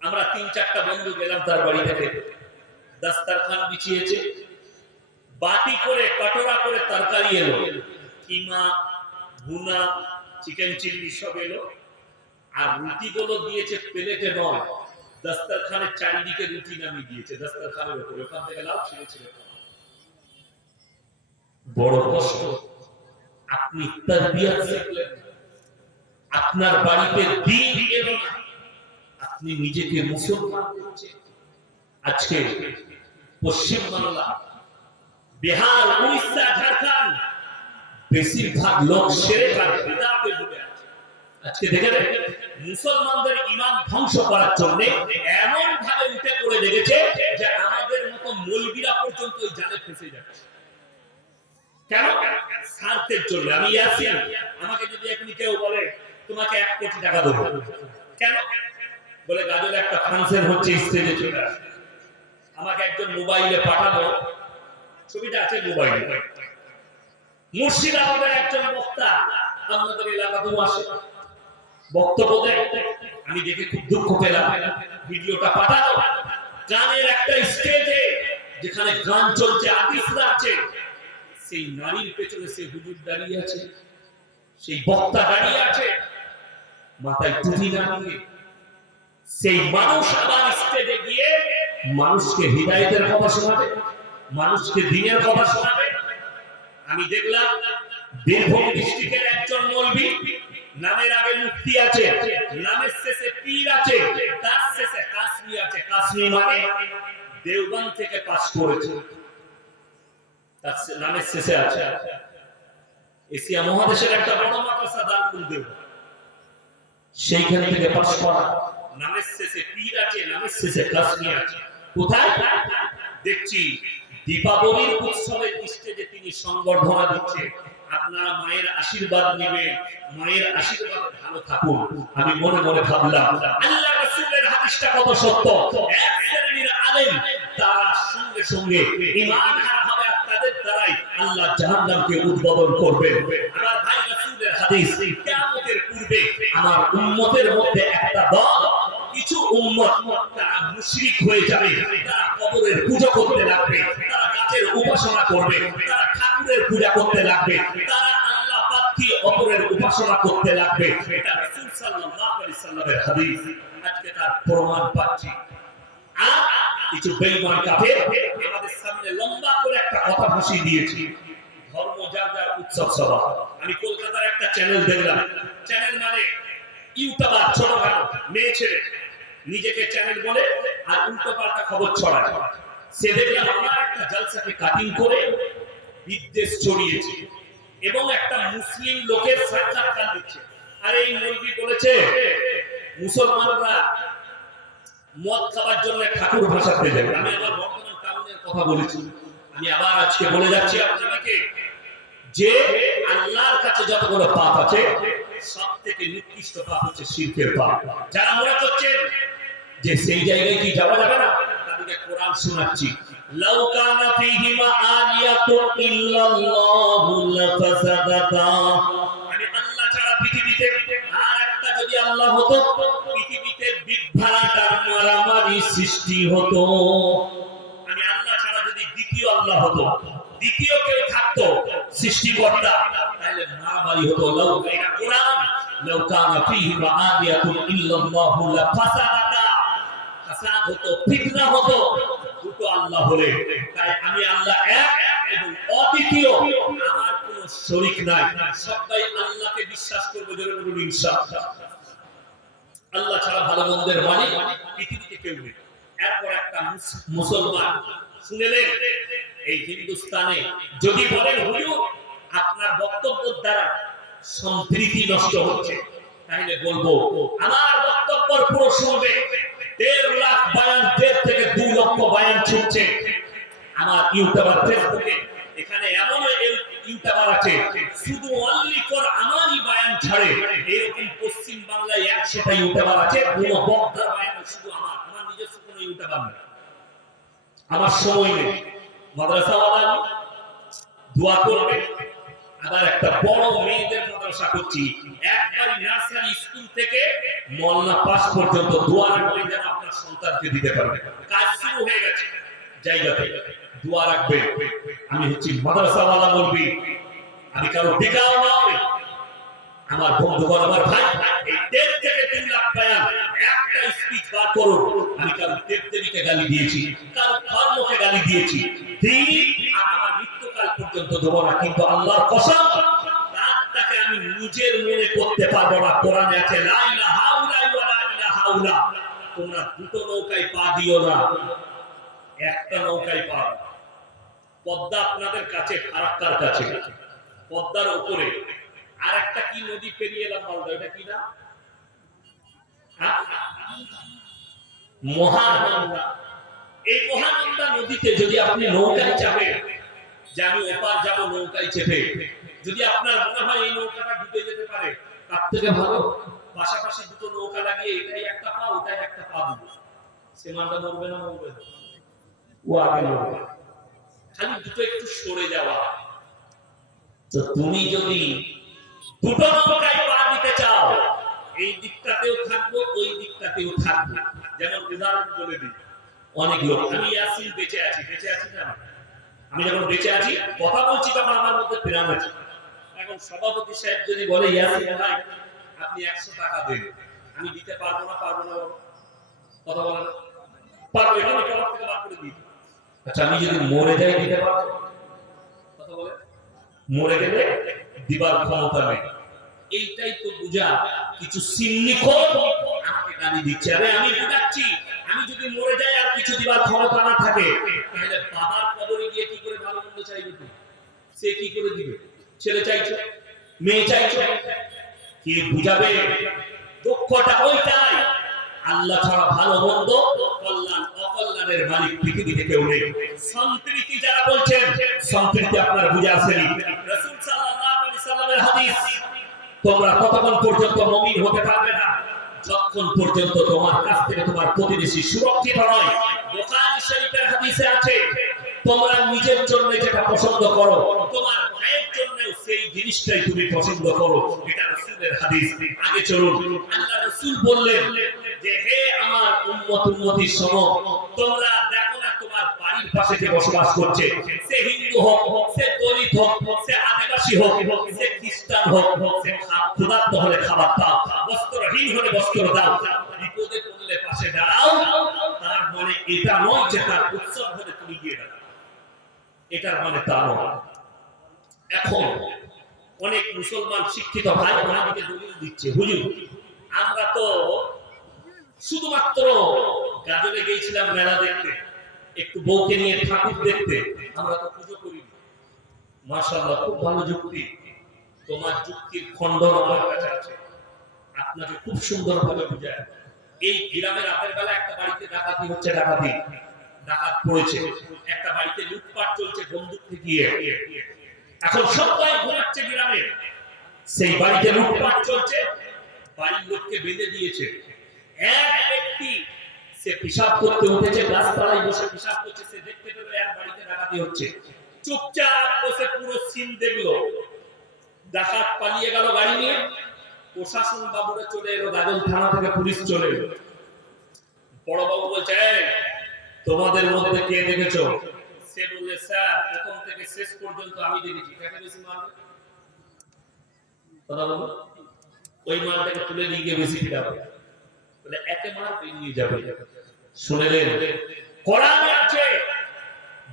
আমরা 3-4টা বন্ধু গেলাম তার বাড়ি থেকে, দস্তরখান বিছিয়েছে, বাটি করে কটোরা করে তরকারি এলো, কিমা, ভুনা, চিকেন চিল্লি সব এলো, আর রুটিগুলো দিয়েছে প্লেটে নয়, দস্তরখানের চারিদিকে রুটি নামিয়ে দিয়েছে, দস্তরখানের উপরে, ওখান থেকে লাভ ছিঁড়ে ছিঁড়ে। বড় কষ্ট। আপনি তারবিয়ত শিখলেন, আপনার বাড়িতে দ্বীন এলো না, আপনি নিজেকে মুসলমান করছেন। আজকে পশ্চিম বাংলা, বিহার, উড়িষ্যা, ঝাড়খণ্ড বেশিরভাগ লোক শিরক আর বিদআতে ডুবে আছে। আজকে দেখেন মুসলমানদের ঈমান ধ্বংস করার জন্য এমন ভাবে উঠে পড়ে লেগেছে যে আমাদের মতো মৌলবীরা পর্যন্ত ওই জালে ফেসে যাচ্ছে। কেন? স্বার্থের জন্য। আমি ইয়াসিন, আমাকে যদি এখন কেউ বলে তোমাকে 1 কোটি টাকা দেবো, কেন? বলে গাজলে একটা ফাংশন হচ্ছে, স্টেজে চলে আসে। আমাকে একজন মোবাইলে পাঠালো, ছবিটা আছে মোবাইলে, মুর্শিদাবাদের একজন বক্তা আমাদের এলাকাতেও আসে, বক্তব্য দেয়। আমি দেখে খুব দুঃখ পেলাম, ভিডিওটা পাঠালো। গানের একটা স্টেজে যেখানে গান চলছে, আর্টিস্টরা আছে, সেই নারীর পেছনে সেই হুজুর দাঁড়িয়ে আছে, সেই বক্তা দাঁড়িয়ে আছে, মাথায় টুপি লাগিয়ে। সেই মানুষ আবার স্টেজে গিয়ে মানুষকে হিদায়াতের কথা শোনাবে, মানুষকে দ্বীনের কথা শোনাবে। আমি দেখলাম বীরভূম ডিস্ট্রিক্টের একজন মৌলবি, নামের আগে মুফতি আছে, নামের শেষে পীর আছে, তার শেষে কাসমি আছে। কাসমি মানে দেওবন্দ থেকে পাস করেছে, তার নামের শেষে আছে। এশিয়া মহাদেশের একটা বড় মাদ্রাসা দারুল দেওবন্দ, সেইখান থেকে পাস করা। নামের শেষে পীর আছে, নামের শেষে কাসমি আছে। কোথায় দেখছি দীপাবলির উৎসবের স্টেজে তিনি সংবর্ধনা দিচ্ছে। আপনারা মায়ের আশীর্বাদ নেবেন, মায়ের আশীর্বাদে ভালো থাকুন। আমি মনে মনে ভাবলাম আল্লাহ রাসূলের হাদিসটা কত সত্য। এক শ্রেণীর আলেম তারা সঙ্গে সঙ্গে ঈমান হারা হবে, আর তাদের দ্বারাই আল্লাহ জাহান্নামকে উদ্বোধন করবেন। আমার ভাই, রাসূলের হাদিস, কিয়ামতের পূর্বে আমার উম্মতের মধ্যে একটা দল, কিছু উম্মত তারা মুশরিক হয়ে যাবে, তারা কবরের পূজা করতে লাগবে, তারা গাছের উপাসনা করবে, তারা ঠাকুরের পূজা করতে লাগবে, তারা আল্লাহ পাককে অপরের উপাসনা করতে লাগবে। এটা রাসূল সাল্লাল্লাহু আলাইহি সাল্লামের হাদিস। আজকে তার প্রমাণ পাচ্ছি। আর কিছু বেঈমান কাফের আমাদের সামনে লম্বা করে একটা কথা বসিয়ে দিয়েছে, ধর্ম যার যার উৎসব সভা। আমি কলকাতার একটা চ্যানেল দেখলাম, চ্যানেল মানে ইউটিউবার, ছোটখাটো মেয়ে ছেলে নিজেকে চ্যানেল বলে আর উল্টো পাল্টা খবর ছড়ায়। সে দেখলাম আমার একটা জলসাকে কাটিং করে বিদ্বেষ ছড়িয়েছে এবং একটা মুসলিম লোকের সাক্ষাৎকার দিচ্ছে। আর এই মৌলবি বলেছে মুসলমানরা মদ খাবার জন্য ঠাকুর ভাসাতে যাবে। আমি আবার বর্তমান টাউনের কথা বলেছি, আমি আবার আজকে বলে যাচ্ছি আপনাকে যে আল্লাহর কাছে যতগুলো পাপ আছে সব থেকে নিকৃষ্ট পাপ হচ্ছে শিরকের পাপ। যারা মনে করছেন যে সেই জায়গায় কি যাওয়া যাবে না, তাদেরকে কোরআন শোনাচ্ছি। লাউ কানা ফীহিমা আলিয়াতুন ইল্লাল্লাহু লাফাসাদাতা। মানে আল্লাহ ছাড়া পৃথিবীতে আর একটা যদি আল্লাহ হতো, পৃথিবীতে বিভ্রাটার মারামারি সৃষ্টি হতো। মানে আল্লাহ ছাড়া যদি দ্বিতীয় আল্লাহ হতো, দ্বিতীয় কেউ থাকতো সৃষ্টিকর্তা, তাহলে মারামারি হতো। লাউ, এটা কোরআন, লাউ কানা ফীহিমা আলিয়াতুন ইল্লাল্লাহু লাফাসাদাতা। ফাসাদ হতো, ফিতনা হতো দুটো আল্লাহ হলে। তাই আমি আল্লাহ এক এবং অদ্বিতীয়, আমার কোনো শরীক নাই। সবাই আল্লাহকে বিশ্বাস করবে, জোরে বলুন ইনশাআল্লাহ। আল্লাহ ছাড়া ভালো মন্দের মালিক পৃথিবীতে কেউ নেই। এরপর একটা মুসলমান শুনলেন এই হিন্দুস্তানে যদি বলেন হুজুর আপনার বক্তব্যের দ্বারা সম্প্রীতি নষ্ট হচ্ছে, তাহলে বলবো আমার বক্তব্যের পুরো শুনবে। 1.5 লাখ বয়ান, 1.5 থেকে 2 লক্ষ বয়ান ছুটছে আমার ইউটিউবার ফেসবুকে। এখানে এমন ইউটিউবার আছে শুধু অনলি ফর আমারই বয়ান ছাড়ে। এরকম পশ্চিম বাংলায় 100টা ইউটিউবার আছে, কোন বক্তার বয়ান শুধু আমার নিজস্ব কোনো ইউটিউবার নেই। আমার সময় নেই। মাদ্রাসাওয়ালা দোয়া করবে। আবার একটা বড় মেয়েদের মাদ্রাসা করছি, একবারই নার্সারি স্কুল থেকে মোল্লা পাস পর্যন্ত দোয়া রাখবেন যেন আপনার সন্তানকে দিতে পারবেন। কাজ শুরু হয়ে গেছে জায়গাতে, দোয়া রাখবেন। আমি হচ্ছি মাদ্রাসাওয়ালা বলবি, আমি কারো টিকাও নয়, আমার বন্ধুগণ, আমার ভাই, এই 1.5 থেকে 3 লাখ বয়ান একটা স্পিচ বার করুন। আমি কারো দেবদেবীকে গালি দিয়েছি, কারো ধর্মকে গালি দিয়েছি, দিন আমার মৃত্যুকাল পর্যন্ত দেবো না। কিন্তু আল্লাহর কসম, তাকে আমি নিজের মনে করতে পারবো না। কোরআনে আছে লা ইলাহা ইল্লাল্লাহ ওয়া লা ইলাহা ইল্লা। তোমরা দুটো নৌকায় পা দিও না, একটা নৌকায় পা। পদ্মা আপনাদের কাছে, ফারাক্কার কাছে, পদ্মার উপরে আর একটা কি নদী পেরিয়ে এলাম মালদা, এটা কি না? মহানন্দা। এই মহানন্দা নদীতে যদি আপনি নৌকায় চাপেন, যে আমি ওপার যাবো নৌকায় চেপে, যদি আপনার মনে হয় এই নৌকাটা ডুবে যেতে পারে, তার থেকে ভালো পাশাপাশি দুটো নৌকা লাগিয়ে এটাই একটা পা ওটাই একটা পা দিব, সে মানটা মরবে না? মরবে না। ও আগে মরবে, খালি দুটো একটু সরে যাওয়া। তো তুমি যদি দুটো নৌকায় পা দিতে চাও, এই দিকটাতেও থাকবো ওই দিকটাতেও থাকবো। যেমন উদাহরণ বলে দিই, অনেক লোক, আমি ইয়াসিন বেঁচে আছি না, আমি যখন বেঁচে আছি কথা বলছি তখন আমার মধ্যে প্রেম আছে। এখন সভাপতি সাহেব যদি বলে ইয়াসিন ভাই আপনি 100 টাকা দেন, আমি দিতে পারবো না? কথা বলেন পারবো, এখানে কেমন থেকে বার করে দিই। আচ্ছা আমি যদি মরে যাই দিতে পারবো? কথা বলে, মরে গেলে দিবার ক্ষমতা নেই। এইটাই তো বুঝা কিছু সিন্নিখোর আমাকে গালি দিচ্ছে। আরে আমি বুঝাচ্ছি, আমি যদি মরে যাই আর কিছু দিবার ক্ষমতা না থাকে, তাহলে বাবার কবরে গিয়ে কি করে ভালো মন্দ চাইবে? সে কি করে দিবে? ছেলে চাইছে, মেয়ে চাইছে, কে বুঝাবে? দুঃখটা ওইটাই, আল্লাহ ছাড়া ভালো মন্দ, কল্যাণ অকল্যাণের মালিক পৃথিবীতে কেউ নেই। সম্প্রীতি যারা বলছেন, সম্প্রীতি আপনারা বুঝে আসেনি। রাসূল সাল্লাল্লাহু আলাইহি সাল্লামের হাদিস, তোমরা ততক্ষণ পর্যন্ত মুমিন হতে পারবে না যতক্ষণ পর্যন্ত তোমার কাছ থেকে তোমার প্রতিবেশী সুরক্ষিত নয়। বুখারী শরীফের হাদিসে আছে, তোমরা নিজের জন্য যেটা পছন্দ করো, তোমার ভাইয়ের জন্য সেই জিনিসটাই তুমি পছন্দ করো। এটা রাসূলের হাদিস। আগে চলুন, আল্লাহ রাসূল বললেন যে হে আমার উম্মতি শোনো, তোমরা দেখো না তোমার বাড়ির পাশে যে বসবাস করছে, সে হিন্দু হোক, সে দলিত হোক, সে আদিবাসী হোক, সে খ্রিস্টান হোক, সে ক্ষুধার্ত হলে খাবার দাও, বস্ত্রহীন হলে বস্ত্র দাও, বিপদে পড়লে পাশে দাঁড়াও। তার মানে এটা নয় যে তার উৎসব হলে তুমি গিয়ে দাঁড়াও, এটার মানে তা নয়। এখন অনেক মুসলমান শিক্ষিত ভাই আমাদেরকে দলিল দিচ্ছে, হুজুর আমরা তো শুধুমাত্র গাজলে গিয়েছিলাম মেলা দেখতে, একটু বউকে নিয়ে ঠাকুর দেখতে, আমরা তো পুজো করি। মাশাআল্লাহ, খুব ভালো যুক্তি, তোমার যুক্তির খণ্ডন আমার কাছে আছে, আপনাকে খুব সুন্দরভাবে বুঝায়। এই গ্রামের রাতের বেলা একটা বাড়িতে ডাকাতি হচ্ছে, ডাকাত পড়েছে, একটা বাড়িতে লুটপাট চলছে বন্দুক ঠেকিয়ে। এখন সবাই ঘুমাচ্ছে গ্রামে, সেই বাড়িতে লুটপাট চলছে, বাড়ির লোককে বেঁধে দিয়েছে। এক ব্যক্তি সে পেশাব করতে উঠেছে, গাছতলায় বসে পেশাব করছে, সে দেখতে পেল এক বাড়িতে ডাকাতি হচ্ছে, চুপচাপ বসে পুরো সিন দেখলো। ডাকাত পালিয়ে গেল গাড়ি নিয়ে, প্রশাসন বাবুরা চলে এলো, গাজল থানা থেকে পুলিশ চলে এলো। বড় বাবু বলছে তোমাদের মধ্যে কে দেখেছো? সে বললে স্যার প্রথম থেকে শেষ পর্যন্ত আমি দেখেছি। কাকে বেশি মারবে? কথা বলো, ওই মালটাকে তুলে নিয়ে গিয়ে বেশি পিটাবে, বলে একে মার বেরিয়ে যাবে। শুনেলেন, কোরআনে আছে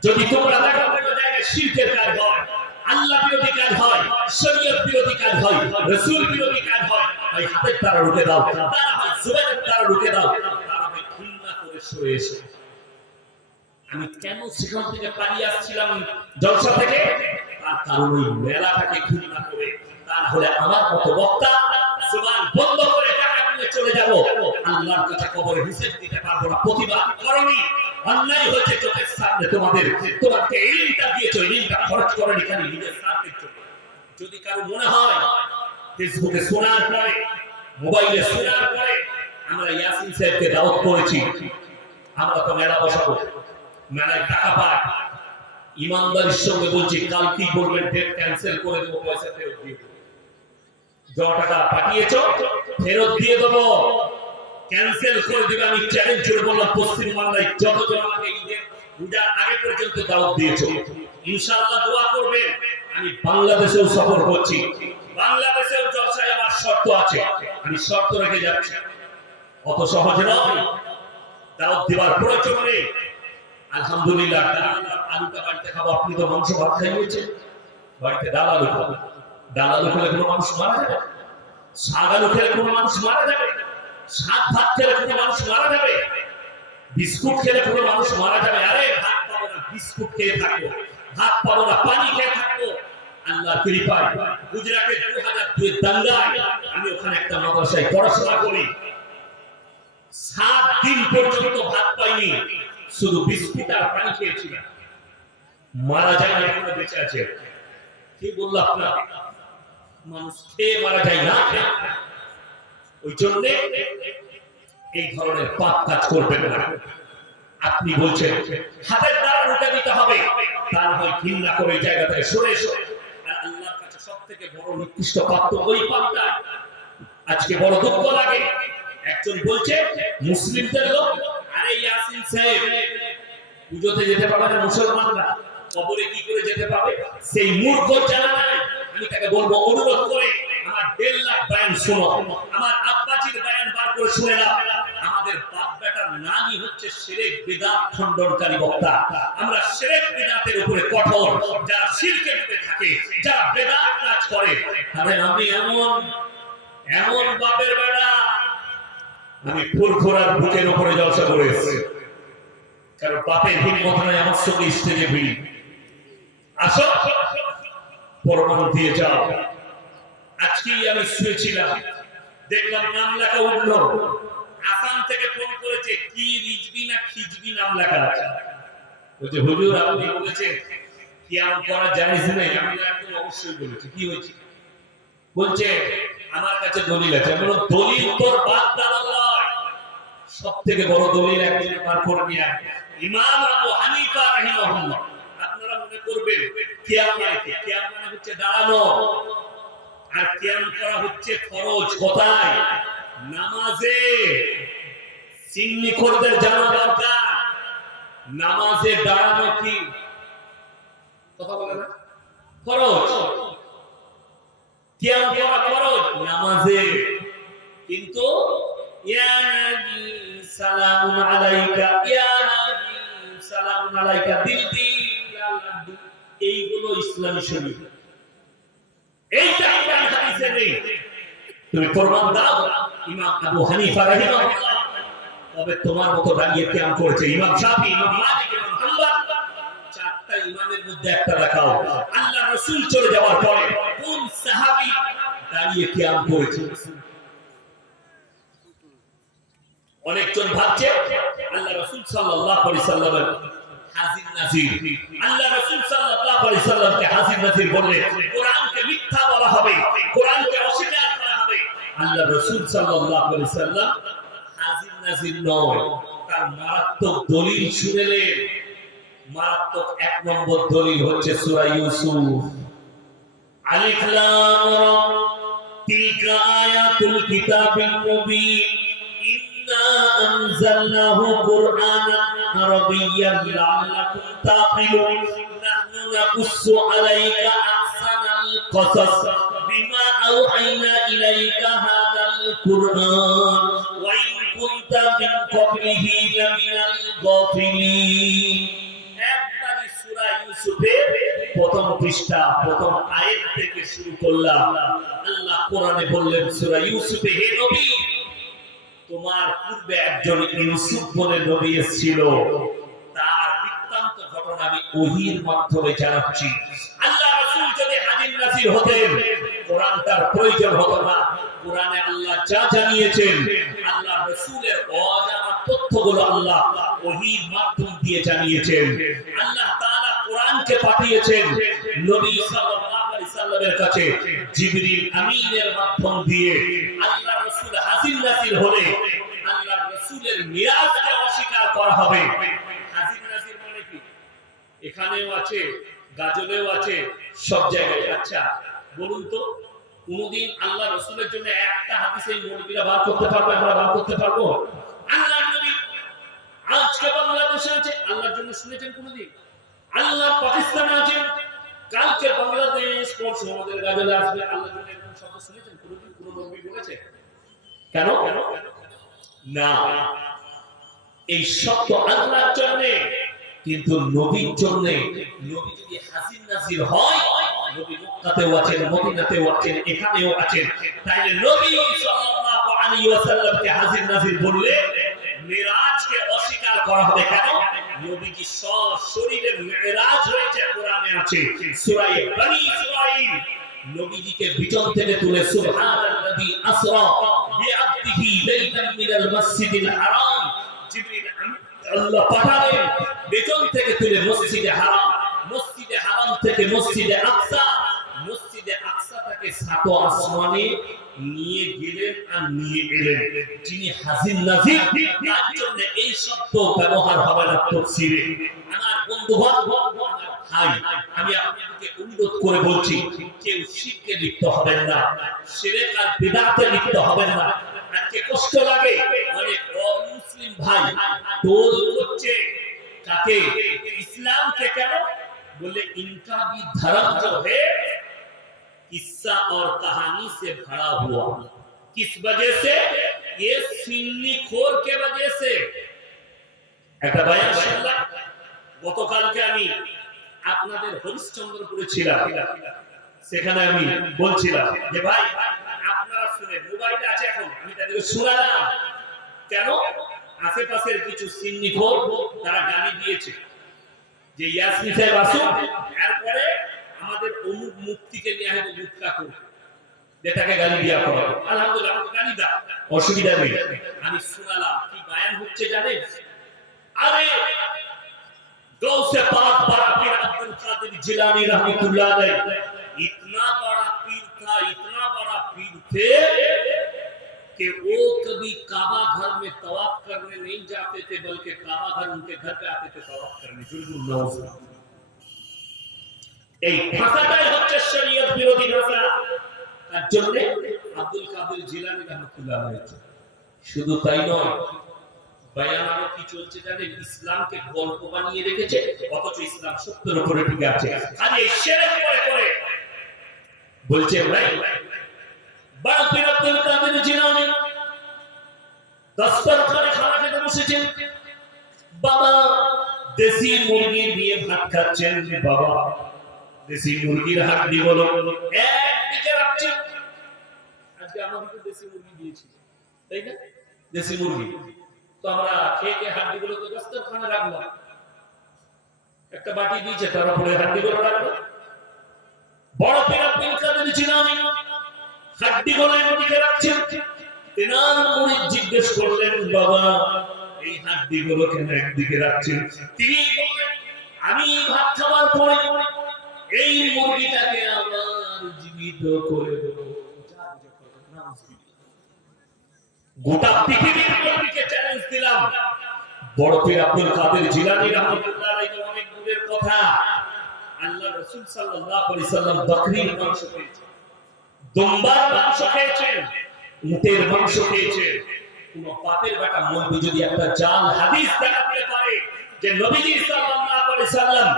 যদি তোমরা দেখো কোনো জায়গায় শিরকের কাজ হয়, আল্লাহ বিরোধী কাজ হয়, শরীয়ত বিরোধী কাজ হয়, রাসূল বিরোধী কাজ হয়, এই হাতের তারা রুখে দাও, তারা হয় জুবাইরের তারা রুখে দাও, তারা হয় ঘৃণা করে সরে এসো। আমি কেন সেখান থেকে পালিয়ে আসছিলাম জলসা থেকে? তার কারণ ওই মেলাটাকে ঘৃণা করে, তার হলে আমার মতো বক্তা জবান বন্ধ করে টাকা নিয়ে চলে যাব, আল্লাহর কাছে কবরে হিসাব দিতে পারবো না। প্রতিবাদ করনি, অন্যায় হয়েছে চোখের সামনে, তোমাকে ইলমটা দিয়েছো, ইলমটা খরচ করনি খালি নিজের স্বার্থের জন্য। যদি কারো মনে হয় ফেসবুকে শোনার পরে, মোবাইলে শোনার পরে আমরা ইয়াসিন সাহেবকে দাওয়াত করেছি, আমরা তো মেলা বসাবো, মেলায় টাকা পাই, ইমানদারির সঙ্গে বলছি কাল কি করবেন? ডেট ক্যান্সেল করে দেবো, পয়সা ফেরত দিয়ে দেবো। যত টাকা পাঠিয়েছো ফেরত দিয়ে দেবো, ক্যান্সেল করে দিবে। আমি চ্যালেঞ্জ করে বললাম পশ্চিম বাংলায় যতজন আমাকে ঈদের পূজার আগে পর্যন্ত দাওয়াত দিয়েছো, ইনশাআল্লাহ দোয়া করবেন। আমি বাংলাদেশেও সফর করছি, বাংলাদেশেও জলসায় আমার শর্ত আছে, আমি শর্ত রেখে যাচ্ছি। অত সহজ নয়, দাওয়াত দেওয়ার প্রয়োজন নেই। আলহামদুলিল্লাহ, আলুটা বাড়িতে খাবো, আপনি তো মাংস ভাত খাইয়েছেন, বাড়িতে ডাল আলু খাবো। ডাল আলু খেলে কোনো মানুষ মারা যাবে? শাক আলু খেলে কোনো মানুষ মারা যাবে? শাক ভাত খেলে কোনো মানুষ মারা যাবে? বিস্কুট খেলে কোনো মানুষ মারা যাবে? আরে ভাত পাবো না, বিস্কুট খেয়ে থাকবো, ভাত পাবো না, পানি খেয়ে থাকবো। আল্লাহর কৃপায় গুজরাটের 2002 দাঙ্গায় আমি ওখানে একটা মাদ্রাসায় পড়াশোনা করি। 7 দিন পর্যন্ত ভাত পাইনি, শুধু বিস্কুট আর পানি খেয়েছিলাম। মারা যায় না, এখনো বেঁচে আছে। কি বললো আপনাকে? মানুষ খেয়ে মারা যায় না। ওই জন্য এই ধরনের পাপ কাজ করবেন না। আপনি বলছেন হাতের দ্বারা রুটা দিতে হবে, তার হয় ঘৃণা করে জায়গা থেকে সরে সরে। আর আল্লাহর কাছে সবথেকে বড় নিকৃষ্ট পাপ তো ওই পাপটা। আজকে বড় দুঃখ লাগে, একজন বলছে মুসলিমদের লোক, আরে ইয়াসিন সাহেব পুজোতে যেতে পারবে না মুসলমানরা, কবরে কি করে যেতে পাবে? সেই মূর্খ জানা নাই। আমি তাকে বলবো অনুরোধ করে আমার 1.5 লাখ বয়ান শোনো, আমার আব্বাজির বয়ান বার করে শুনে নাও। আমাদের বাপ বেটার নামই হচ্ছে শিরক বিদআত খণ্ডনকারী বক্তা। আমরা শিরক বিদআতের উপরে কঠোর। যারা শিরকে ডুবে থাকে, যারা বিদআত কাজ করে, আরে আমি এমন বাপের বেটা, আমি ফুরফুরার বুকের উপরে জলসা করে এসেছি। কারণ বাপের হিম্মত নাই আমার সঙ্গে স্টেজে ভিড়ি। আসো প্রমাণ দিয়ে যাও। আজকেই আমি শুয়েছিলাম, দেখলাম নাম লেখা উঠলো, আসাম থেকে ফোন করেছে, কি রিজবি না খিজবি নাম লেখা আছে। বলছে হুজুর আপনি বলেছেন কিয়াম করা জায়েজ নেই। আমি একদম অবশ্যই বলেছি। কি হয়েছে? বলছে আমার কাছে দলিল আছে। আমি বললাম দলিল তোর বাদ দাদা নয়, সবথেকে বড় দলিল একজন পার করে নিয়ে ইমাম আবু হানিফা রাহিমাহুল্লাহ। আপনারা মনে করবেন কিয়াম মানে কি? কিয়াম মানে হচ্ছে দাঁড়ানো, আর কিয়াম করা হচ্ছে ফরজ। কোথায়? নামাজে। সিন্নিখোরদের জানা দরকার নামাজে দাঁড়ানো কি কথা বলে না? ফরজ। কিয়াম করা ফরজ নামাজে। কিন্তু ইয়া নবী সালামুন আলাইকা, ইয়া নবী সালামুন আলাইকা, দিল এইগুলো ইসলামী শরীয়ত। এইটা কোরআন হাদিসে নেই। তুমি প্রমাণ দাও ইমাম আবু হানিফা রাহিমাহুল্লাহ তবে তোমার মতো দাঁড়িয়ে কিয়াম করেছে। ইমাম শাফি, ইমাম মালিক, ইমাম হাম্বল, চারটা ইমামের মধ্যে একটা দেখাও আল্লাহ রাসূল চলে যাওয়ার পরে কোন সাহাবী দাঁড়িয়ে কিয়াম করেছে? অনেকজন ভাবছে আল্লাহ রাসূল সাল্লাল্লাহু আলাইহি সাল্লামের হাজির নাজির, আল্লাহ রাসূল সাল্লাল্লাহু আলাইহি সাল্লামকে হাজির নাজির বললে কোরআনকে মিথ্যা বলা হবে, কোরআনকে অস্বীকার করা হবে। আল্লাহ রাসূল সাল্লাল্লাহু আলাইহি সাল্লাম হাজির নাজির নয়, তার মারাত্মক দলিল শুনেলেন। মারাত্মক 1 নম্বর দলিল হচ্ছে সূরা ইউসুফ। আলিফ লাম রা তিলকা আয়াতুল কিতাবিল মুবিন ইন্না আনজালনাহু কুরআনান আরাবিয়্যান লাআল্লাকুম তাকিলুন নাহনু নাকুসসু আলাইকা আহসানাল কসাস বিমা আওহাইনা ইলাইকা হাযাল কুরআন ওয়া ইন কুনতা মিন ক্বাবলিহি লামিনাল গাফিলিন। একবারই সূরা ইউসুফের প্রথম পৃষ্ঠা প্রথম আয়াত থেকে শুরু করলাম। আল্লাহ কোরআনে বললেন সূরা ইউসুফে, হে নবী তোমার পূর্বে একজন ইউসুফ বলে নবী ছিল, তার বৃত্তান্ত ঘটনা আমি ওহীর মাধ্যমে জানাচ্ছি। আল্লাহ রাসূল যদি হাজির নাজির হতেন কোরআনটার প্রয়োজন হতো না। কোরআনে আল্লাহ যা জানিয়েছেন আল্লাহ রাসূলের অজানা তথ্যগুলো আল্লাহ ওহীর মাধ্যম দিয়ে জানিয়েছেন। আল্লাহ তাআলা কোরআনকে পাঠিয়েছেন নবী সাল্লাল্লাহু আলাইহি সাল্লামের কাছে জিবরিল আমিনের মাধ্যম দিয়ে। আল্লাহ রাসূল হাজির নাজির হলে আল্লাহ রাসূলের মিরাজকে অস্বীকার করা হবে। হাজির নাজির মানে কি? এখানেও আছে, গাজলেও আছে, সব জায়গায়। আচ্ছা বলুন তো, কোনদিন আল্লাহ রাসূলের জন্য একটা হাদিস এই মৌলবীরা বার করতে পারবে? আমরা বার করতে পারবো? আল্লাহর নবী আজকে বাংলাদেশে আছে, আল্লাহর জন্য শুনেছেন কোনদিন? আল্লাহ পাকিস্তানে আছেন, কালকে বাংলাদেশ পরশু আমাদের গাজলে আসবে, আল্লাহ এরকম শব্দ শুনেছেন? কোনদিন কোন নবী বলেছে? কেন না, এই শব্দ আল্লাহর জন্য, কিন্তু নবীর জন্য। নবী যদি হাজির নাজির হয়, নবী মক্কাতেও আছেন, মদিনাতেও আছেন, এখানেও আছেন, তাইলে নবী সাল্লাল্লাহু আলাইহি ওয়াসাল্লামকে হাজির নাজির বললে মিরাজকে অস্বীকার করা হবে। কেন? নবীজি সশরীরে মিরাজ হয়েছে, কোরআনে আছে সূরা বনী ইসরাঈল। নবীজিকে বিজন থেকে তুলে সুবহানাল্লাযী আসরা বিআবদিহি লাইলান মিনাল মাসজিদিল হারাম, জিবরিল আল্লাহ পাঠালেন বিজন থেকে তুলে মসজিদে হারাম, মসজিদে হারাম থেকে মসজিদে আকসা, মসজিদে আকসাটাকে সাত আসমানে নিয়ে গেলেন আর নিয়ে এলেন। যিনি হাজির নাজির, তার জন্য এই শব্দ ব্যবহার হবে না তাফসীরে। আমার বন্ধুগণ, ভাই, আমি আপনাদেরকে অনুরোধ করে বলছি, কেউ শিরকে লিপ্ত হবেন না, শিরক আর বিদআতে লিপ্ত হবেন না। আজকে কষ্ট লাগে, অনেক মুসলিম ভাই দোল করছে কাকে? ইসলামকে। কেন? बोले इनका भी धर्म जो है किस्सा और कहानी से भरा हुआ। किस वजह से? ये सुन्नी खोर के वजह से। একটা বয়ান শুনলাম গতকালকে, আমি আপনাদের হরিশ্চন্দ্রপুরে ছিলাম, সেখানে আমি বলছিলাম যে ভাই আপনারা শুনে, মোবাইলে আছে এখন, আমি তাদেরকে শোনালাম। কেন? আশেপাশের কিছু সুন্নি খোর তারা গালি দিয়েছে যে ইয়াসমিন সাহেব আসুন, এরপরে আমাদের অমুক মুক্তিকে নিয়ে আসবে মুক্তা করবে, যেটাকে গালি দিয়া করে। আলহামদুলিল্লাহ, আমাকে গালি দাও, অসুবিধা নেই। আমি শোনালাম কি বয়ান হচ্ছে জানেন? আরে गौसे पाक बड़ा पीर अब्दुल कादिर जिलानी रहमतुल्लाह अलैह इतना बड़ा पीर था, इतना बड़ा पीर थे कि वो कभी काबा घर में तवाफ करने नहीं जाते थे, बल्कि काबा घर उनके घर पे आते थे तवाफ करने। जुल्मुल नौज এই ভাষাটাই হচ্ছে শরীয়ত বিরোধী ভাষা। তার জন্য আব্দুল কাদের জিলানী রাহমাতুল্লাহ আলাইহি, শুধু তাই নয়, বয়ান আরো কি চলছে জানেন? ইসলামকে গল্প বানিয়ে রেখেছে, অথচ ইসলাম সত্যের উপরে টিকে আছে। খালি এই শিরক করে করে বলছে ভাই বড় পীর আব্দুল কাদের জিলানী দস্তরখানে খানা খেতে বসেছেন, বাবা দেশি মুরগি দিয়ে ভাত খাচ্ছেন, বাবা দেশি মুরগির হাড্ডি বলো একদিকে রাখছেন। আজকে আমাদের দেশি মুরগি দিয়েছি, তাই না? দেশি মুরগি তো আমরা খেয়ে খেয়ে হাড্ডিগুলো তো দস্তরখানে রাখলাম, একটা বাটি দিয়েছে তার উপরে হাড্ডিগুলো রাখলো। বড় পীর আব্দুল কাদের জিলানী হাড্ডিগুলো এদিকে রাখছেন। তেনার মুরিদ জিজ্ঞেস করলেন, বাবা এই হাড্ডিগুলো কেন একদিকে রাখছেন? তিনি বললেন, আমি ভাত খাওয়ার পরে এই মুরগিটাকে আবার জীবিত করে দেব। গোটা পৃথিবীর নবীকে চ্যালেঞ্জ দিলাম। বড় পীর আব্দুল কাদের জিলানী রাহমাতুল্লাহ আলাইহি অনেক দূরের কথা। আল্লাহ রাসূল সাল্লাল্লাহু আলাইহি সাল্লাম বকরির মাংস খেয়েছেন, দুম্বার মাংস খেয়েছেন, উটের মাংস খেয়েছেন। কোন পাপের বেটা মৌলবি যদি একটা জাল হাদিস দেখাতে পারে যে নবীজি সাল্লাল্লাহু আলাইহি সাল্লাম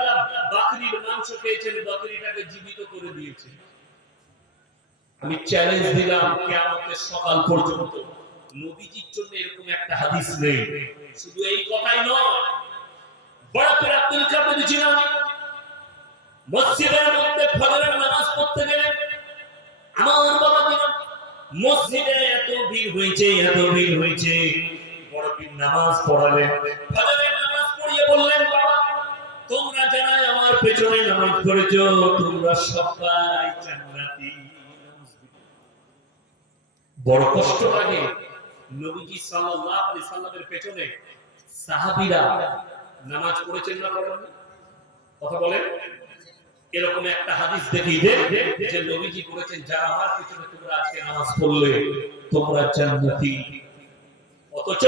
বকরির মাংস খেয়েছেন, বকরিটাকে জীবিত করে দিয়েছেন, আমি চ্যালেঞ্জ দিলাম কিয়ামতের সকাল পর্যন্ত নবীজির জন্য এরকম একটা হাদিস নেই। শুধু এই কথাই নয়, বড় পীর আব্দুল কাদের জিলানী মসজিদের মধ্যে ফজরের নামাজ পড়তে গেলেন। আমার বাবা দিন মসজিদে এত ভিড় হয়েছে, এত ভিড় হয়েছে, বড় পীর নামাজ পড়ালেন। ফজরের নামাজ পড়িয়ে বললেন, বাবা তোমরা যারা আমার পেছনে নামাজ পড়েছো তোমরা সবাই জান্নাতি। বড় কষ্ট লাগে। নবীজি সাল্লাল্লাহু আলাইহি সাল্লামের পেছনে সাহাবীরা নামাজ পড়েছেন না পড়েননি? কথা বলেন। এরকম একটা হাদিস দেখিয়ে দে যে নবীজি বলেছেন, যারা আমার পিছনে তোমরা আজকে নামাজ পড়লে তোমরা জান্নাতি। অথচ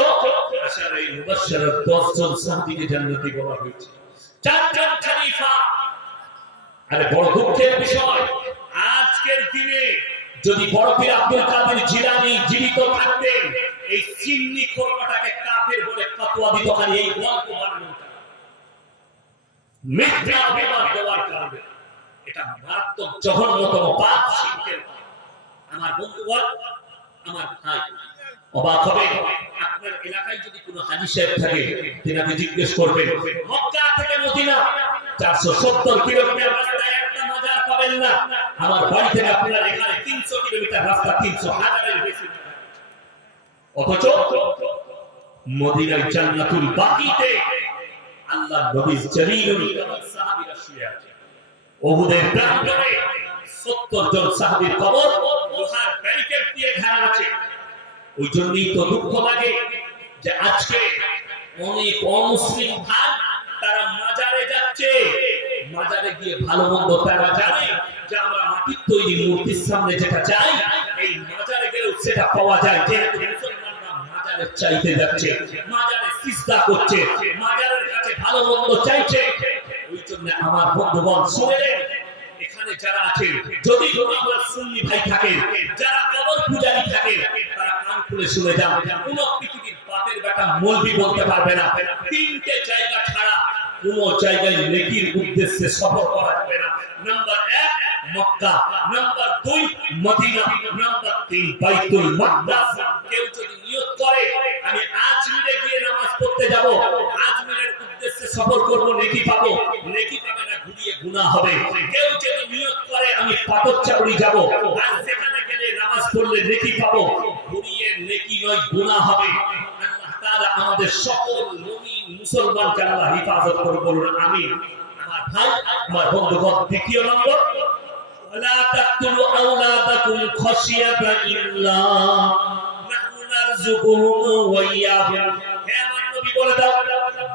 আশারায়ে মুবাশশারাত 10 জন সাহাবীকে জান্নাতি বলা হয়েছে, 4 জন খলিফা। আরে বড় দুঃখের বিষয়, আজকের দিনে যদি বড় পীর আব্দুল কাদের জিলানী জীবিত থাকতেন, এই সুন্নি খোরটাকে কাফের বলে ফতোয়া দিত। খালি এই গল্প বানানো, মিথ্যা অপবাদ দেওয়ার কারণে। এটা একটা মারাত্মক জঘন্যতম পাপ শিরকের পাপ। আমার বন্ধুগণ, আমার ভাই, অবাক হবে আপনার এলাকায় যদি কোনো হাজী সাহেব থাকে, তিনাকে জিজ্ঞেস করবেন মক্কা থেকে মদিনা 470 কিলোমিটার রাস্তায় একটা মাজার পাবেন না। আমার বাড়ি থেকে আপনার এখানে 300 কিলোমিটার রাস্তা, 300 হাজারের বেশি। অথচ মদিনার জান্নাতুল বাকিতে আল্লাহ নবী জলিলুল কদর সাহাবীরা শুয়ে আছে। উহুদের প্রান্তরে 70 জন সাহাবীর কবর লোহার ব্যারিকেড দিয়ে ঘেরা আছে। ওই জন্যই তো দুঃখ লাগে যে আজকে অনেক অমুসলিম ভাই তারা মাজারে যাচ্ছে। মাজারে গিয়ে ভালো মন্দ তারা জানে যে আমরা মাটির তৈরি মূর্তির সামনে যেটা চাই, এই মাজারে গেলেও সেটা পাওয়া যায়। যে মুসলমানরা মাজারে চাইতে যাচ্ছে, মাজারে সিজদা করছে, মাজারের কাছে ভালো মন্দ চাইছে। ওই জন্য আমার বন্ধুগণ শুনেলেন, এখানে যারা আছে, যদি কোনো আমার সুন্নি ভাই থাকে, যারা কবর পূজারী থাকে, তারা কান খুলে শুনে যান। কোন পৃথিবীর বাতের বেটা মৌলবি বলতে পারবে না তিনটে জায়গা ছাড়া কোন জায়গায় নেকির উদ্দেশ্যে সফর করা যাবে না। Number 1 Mecca, number 2 Medina, number 3 Baitul মাকদাস। কেউ যদি নিয়ত করে আমি আজমিরে গিয়ে নামাজ পড়তে যাব, আজমিরের উদ্দেশ্যে সফর করব, নেকি পাবো, নেকি পাবে না, ঘুরিয়ে গুনাহ হবে। কেউ যদি নিয়ত করে আমি পাথরচাপড়ি যাব, আর সেখানে গেলে নামাজ পড়লে নেকি পাবো, ঘুরিয়ে নেকি নয় গুনাহ হবে। আল্লাহ তাআলা আমাদের সকল মুমিন মুসলমানকে আল্লাহ হেফাজত করে বলুন আমিন। আমার ভাই, আমার বন্ধুগণ, দ্বিতীয় নম্বর, ওয়ালা তাকতুলু আওলাদাকুম খাশিয়াতা ইল্লাহ নাহনু নারযুকুহুম ওয়া ইয়্যাহুম। হে আমার নবী বলে দাও,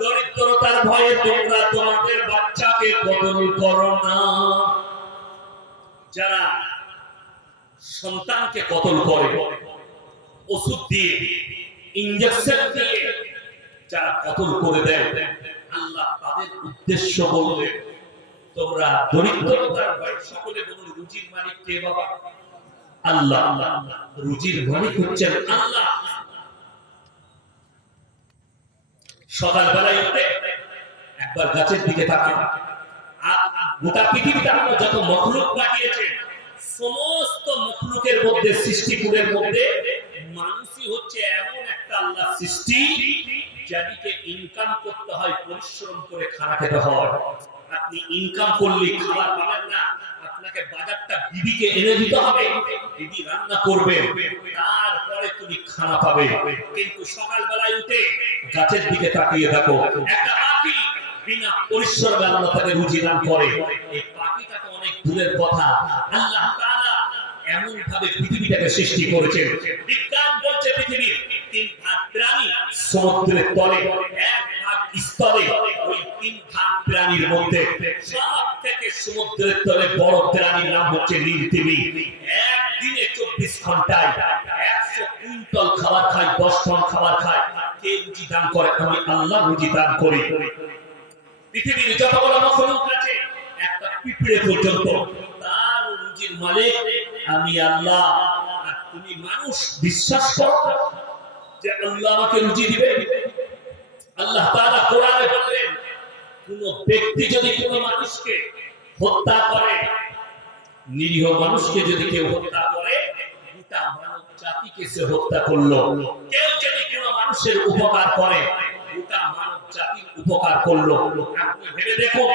দরিদ্রতার ভয়ে তোমরা তোমাদের বাচ্চাকে কতল করো না। যারা সন্তানকে কতল করে, ওষুধ দিয়ে, ইনজেকশন দিয়ে যারা কতল করে দেয়, আল্লাহ তাদের উদ্দেশ্য বললেন তোমরা দরিদ্রতার ভয়ে, সকলে বলুন রুজির মালিক কে বাবা? আল্লাহ। রুজির মালিক হচ্ছেন আল্লাহ। সকালবেলায় উঠে একবার গাছের দিকে তাকান, গোটা পৃথিবীতে আল্লাহ যত মখলুক পাঠিয়েছেন, সমস্ত মখলুকের মধ্যে, সৃষ্টিকুলের মধ্যে মানুষই হচ্ছে এমন একটা আল্লাহ সৃষ্টি যাকে ইনকাম করতে হয়, পরিশ্রম করে খানা খেতে হয়। আপনি ইনকাম করলে খাবার পাবেন না, আপনাকে বাজারটা বিবিকে এনে দিতে হবে, বিবি রান্না করবে, তারপরে তুমি খানা পাবে। কিন্তু সকালবেলায় উঠে গাছের দিকে তাকিয়ে দেখো, একটা পাখি বিনা পরিশ্রমে আল্লাহ তাকে রুজি দান করে। এই পাখিটা তো অনেক দূরের কথা, আল্লাহ তাআলা এমন ভাবে পৃথিবীটাকে সৃষ্টি করেছেন। বিজ্ঞান বলছে পৃথিবীর 3 ভাগ প্রাণী সমুদ্রের তলে, 1 ভাগ স্থলে। ওই 3 ভাগ প্রাণীর মধ্যে সবথেকে সমুদ্রের তলে বড় প্রাণীর নাম হচ্ছে নীলতিমি। একদিনে 24 ঘন্টায় 100 কুইন্টাল খাবার খায়, 10 টন খাবার খায়। কে রুজি দান করে? আমি আল্লাহ রুজি দান করি। পৃথিবীর যতগুলো মখলুক আছে, একটা পিঁপড়ে পর্যন্ত, তার রুজির মালিক আমি আল্লাহ। আর তুমি মানুষ বিশ্বাস করো যে আল্লাহ আমাকে রুজি দিবে? আল্লাহ তাআলা কোরআনে বললেন, কোন ব্যক্তি যদি কোন মানুষকে হত্যা করে, নিরীহ মানুষকে যদি কেউ হত্যা করে, গোটা মানব জাতিকে সে হত্যা করলো। কেউ যদি কোন মানুষের উপকার করে, গোটা মানব জাতির উপকার করলো। আপনি ভেবে দেখুন,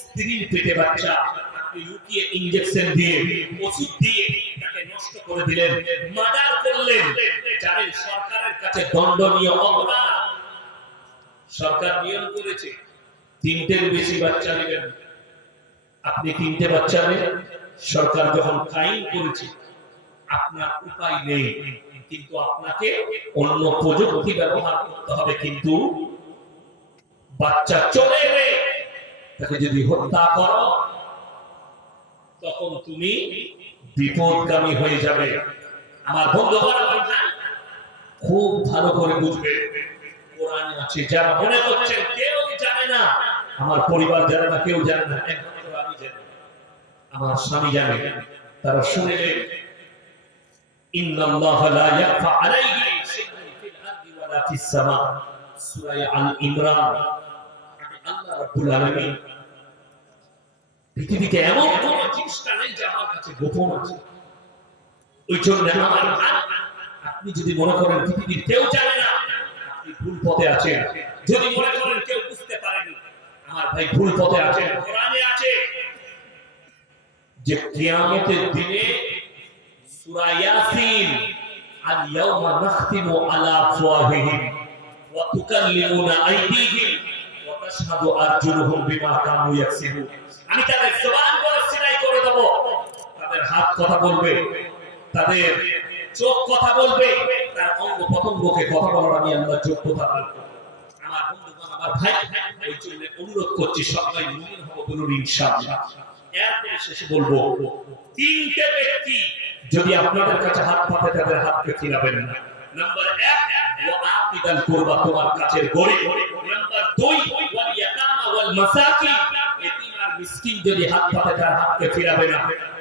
স্ত্রীর পেটে বাচ্চা, আপনি লুকিয়ে ইনজেকশন দিয়ে, ওষুধ দিয়ে তাকে নষ্ট করে দিলেন, মার্ডার করলেন। জানেন সরকারের কাছে দণ্ডনীয় অপরাধ। সরকার নিয়ম করেছে 3টের বেশি বাচ্চা নেবেন। আপনি 3টে বাচ্চা নেন, সরকার যখন আইন করেছে, আপনার উপায় নেই, কিন্তু আপনাকে অন্য প্রযুক্তি ব্যবহার করতে হবে। কিন্তু বাচ্চা চলে এলে তাকে যদি হত্যা করো, তখন তুমি বিপদগামী হয়ে যাবে। আমার বন্ধুগণ, খুব ভালো করে বুঝবে, কোরআনে আছে। যারা মনে করছেন কেউ জানে না, আমার পরিবার জানে না, কেউ জানে না, একমাত্র আমি জানি, আমার স্বামী জানে, তারা শুনলেন ইন্নাল্লাহা লা ইয়াখফা আলাইহি শাইউন ফিল আরদি ওয়া লা ফিস সামা, সূরা আল ইমরান। আল্লাহ রাব্বুল আলামিন পৃথিবীতে এমন কোন জিনিসটা নেই যে আমার কাছে গোপন আছে। ওই জন্য আমার ভাই, আপনি যদি মনে করেন পৃথিবীর কেউ জানে না, আপনি ভুল পথে আছেন। যদি মনে করেন কেউ বুঝতে পারেনি, আমার ভাই ভুল পথে আছেন। কোরআনে আছে যে কিয়ামতের দিনে সূরা ইয়াসিন, আল ইয়াউমা নাখতিমু আলা আফওয়াহিহিম ওয়া তুকাল্লিমুনা আইদিহিম ওয়া তাশহাদু আরজুলুহুম বিমা কানু ইয়াকসিবুন। আমি তাদের জবান বলে সিলাই করে দেব, তাদের হাত কথা বলবে, তাদের চোখ কথা বলবে, তার অঙ্গ প্রত্যঙ্গকে কথা বলার আমি আল্লাহ যোগ্যতা দান করব। আমার বন্ধুগণ, আমার ভাই, এই জন্য অনুরোধ করছি সবাই মুমিন হব, বলুন ইনশাআল্লাহ। এরপরে শেষে বলবো, তিনটে ব্যক্তি যদি আপনাদের কাছে হাত পাতে, তাদের হাতকে ফিরাবেন না। নাম্বার 1, ওয়া আকিদাল কুরবা, তোমার কাছের গরিব। নাম্বার 2, ওয়াল ইয়াতামা ওয়াল মাসাকিন, এতিম আর মিসকিন যদি হাত পাতে, তার হাতকে ফিরাবে না।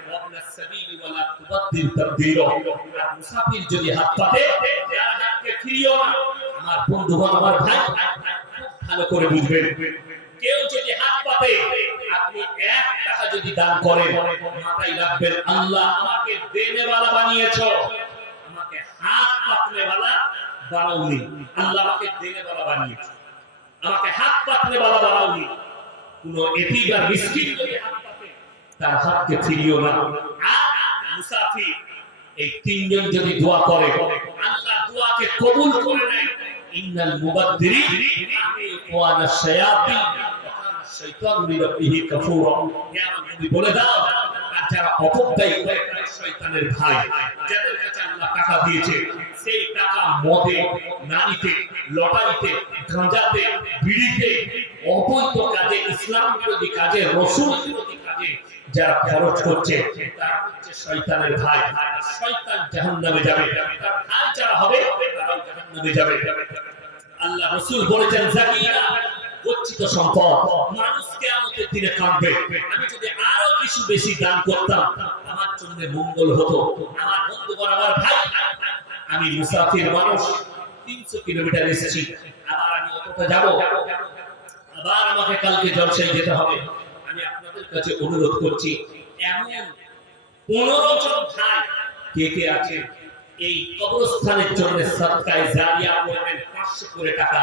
ওয়াবনাস সাবিল ওয়ালা তুবাদ্দিল তাবদীরা, মুসাফির যদি হাত পাতে, তার হাতকে ফিরিও না। আমার বন্ধুগণ, আমার ভাই, ভালো করে বুঝবেন, কেউ যদি হাত পাতে, আপনি 1 টাকা যদি দান করেন, মাথায় রাখবেন আল্লাহ আমাকে দেনেওয়ালা বানিয়েছো, আমাকে হাত পাতনেওয়ালা বানাওনি। আল্লাহ আমাকে দেনেওয়ালা বানিয়েছো, আমাকে হাত পাতনেওয়ালা বানাওনি। কোন এতিম আর মিসকিন যদি হাত পাতে, তার হাতকে ফিরিও না। আর মুসাফির, এই তিনজন যদি দোয়া করে, আল্লাহ দোয়াকে কবুল করে নেয়। ইন্নাল মুবাদ্দিরিন কানু ইখওয়ানাশ শায়াতিন ওয়া কানা শাইতানু লিরাব্বিহি কাফুরা। হে আমার নবী বলে দাও, আর যারা অপব্যয় করে তারা শয়তানের ভাই। যাদের কাছে আল্লাহ টাকা দিয়েছে, সেই টাকা মদে, নারীতে, লটারিতে, গাঁজাতে, বিড়িতে, অবৈধ কাজে, ইসলাম বিরোধী কাজে, রাসূল বিরোধী কাজে যারা খরচ করছে, তারা হচ্ছে শয়তানের ভাই। শয়তান জাহান্নামে যাবে, তার ভাই যারা হবে তারাও জাহান্নামে যাবে। আল্লাহ রাসূল বলেছেন, যাকিরা গচ্ছিত সম্পদ, মানুষ কিয়ামতের দিনে কাঁদবে। আমি যদি আরো কিছু বেশি দান করতাম, আমার জন্য মঙ্গল হতো। আমার বন্ধুগণ, আমার ভাই, আমি মুসাফির মানুষ, 300 কিলোমিটার এসেছি, আবার আমি অতটা যাব, আবার আমাকে কালকে জলসায় যেতে হবে। আমি আপনাদের কাছে অনুরোধ করছি, এমন 15 জন ভাই কে কে আছে এই কবরস্থানের জন্য সদকায়ে জারিয়া করবেন 500 করে টাকা।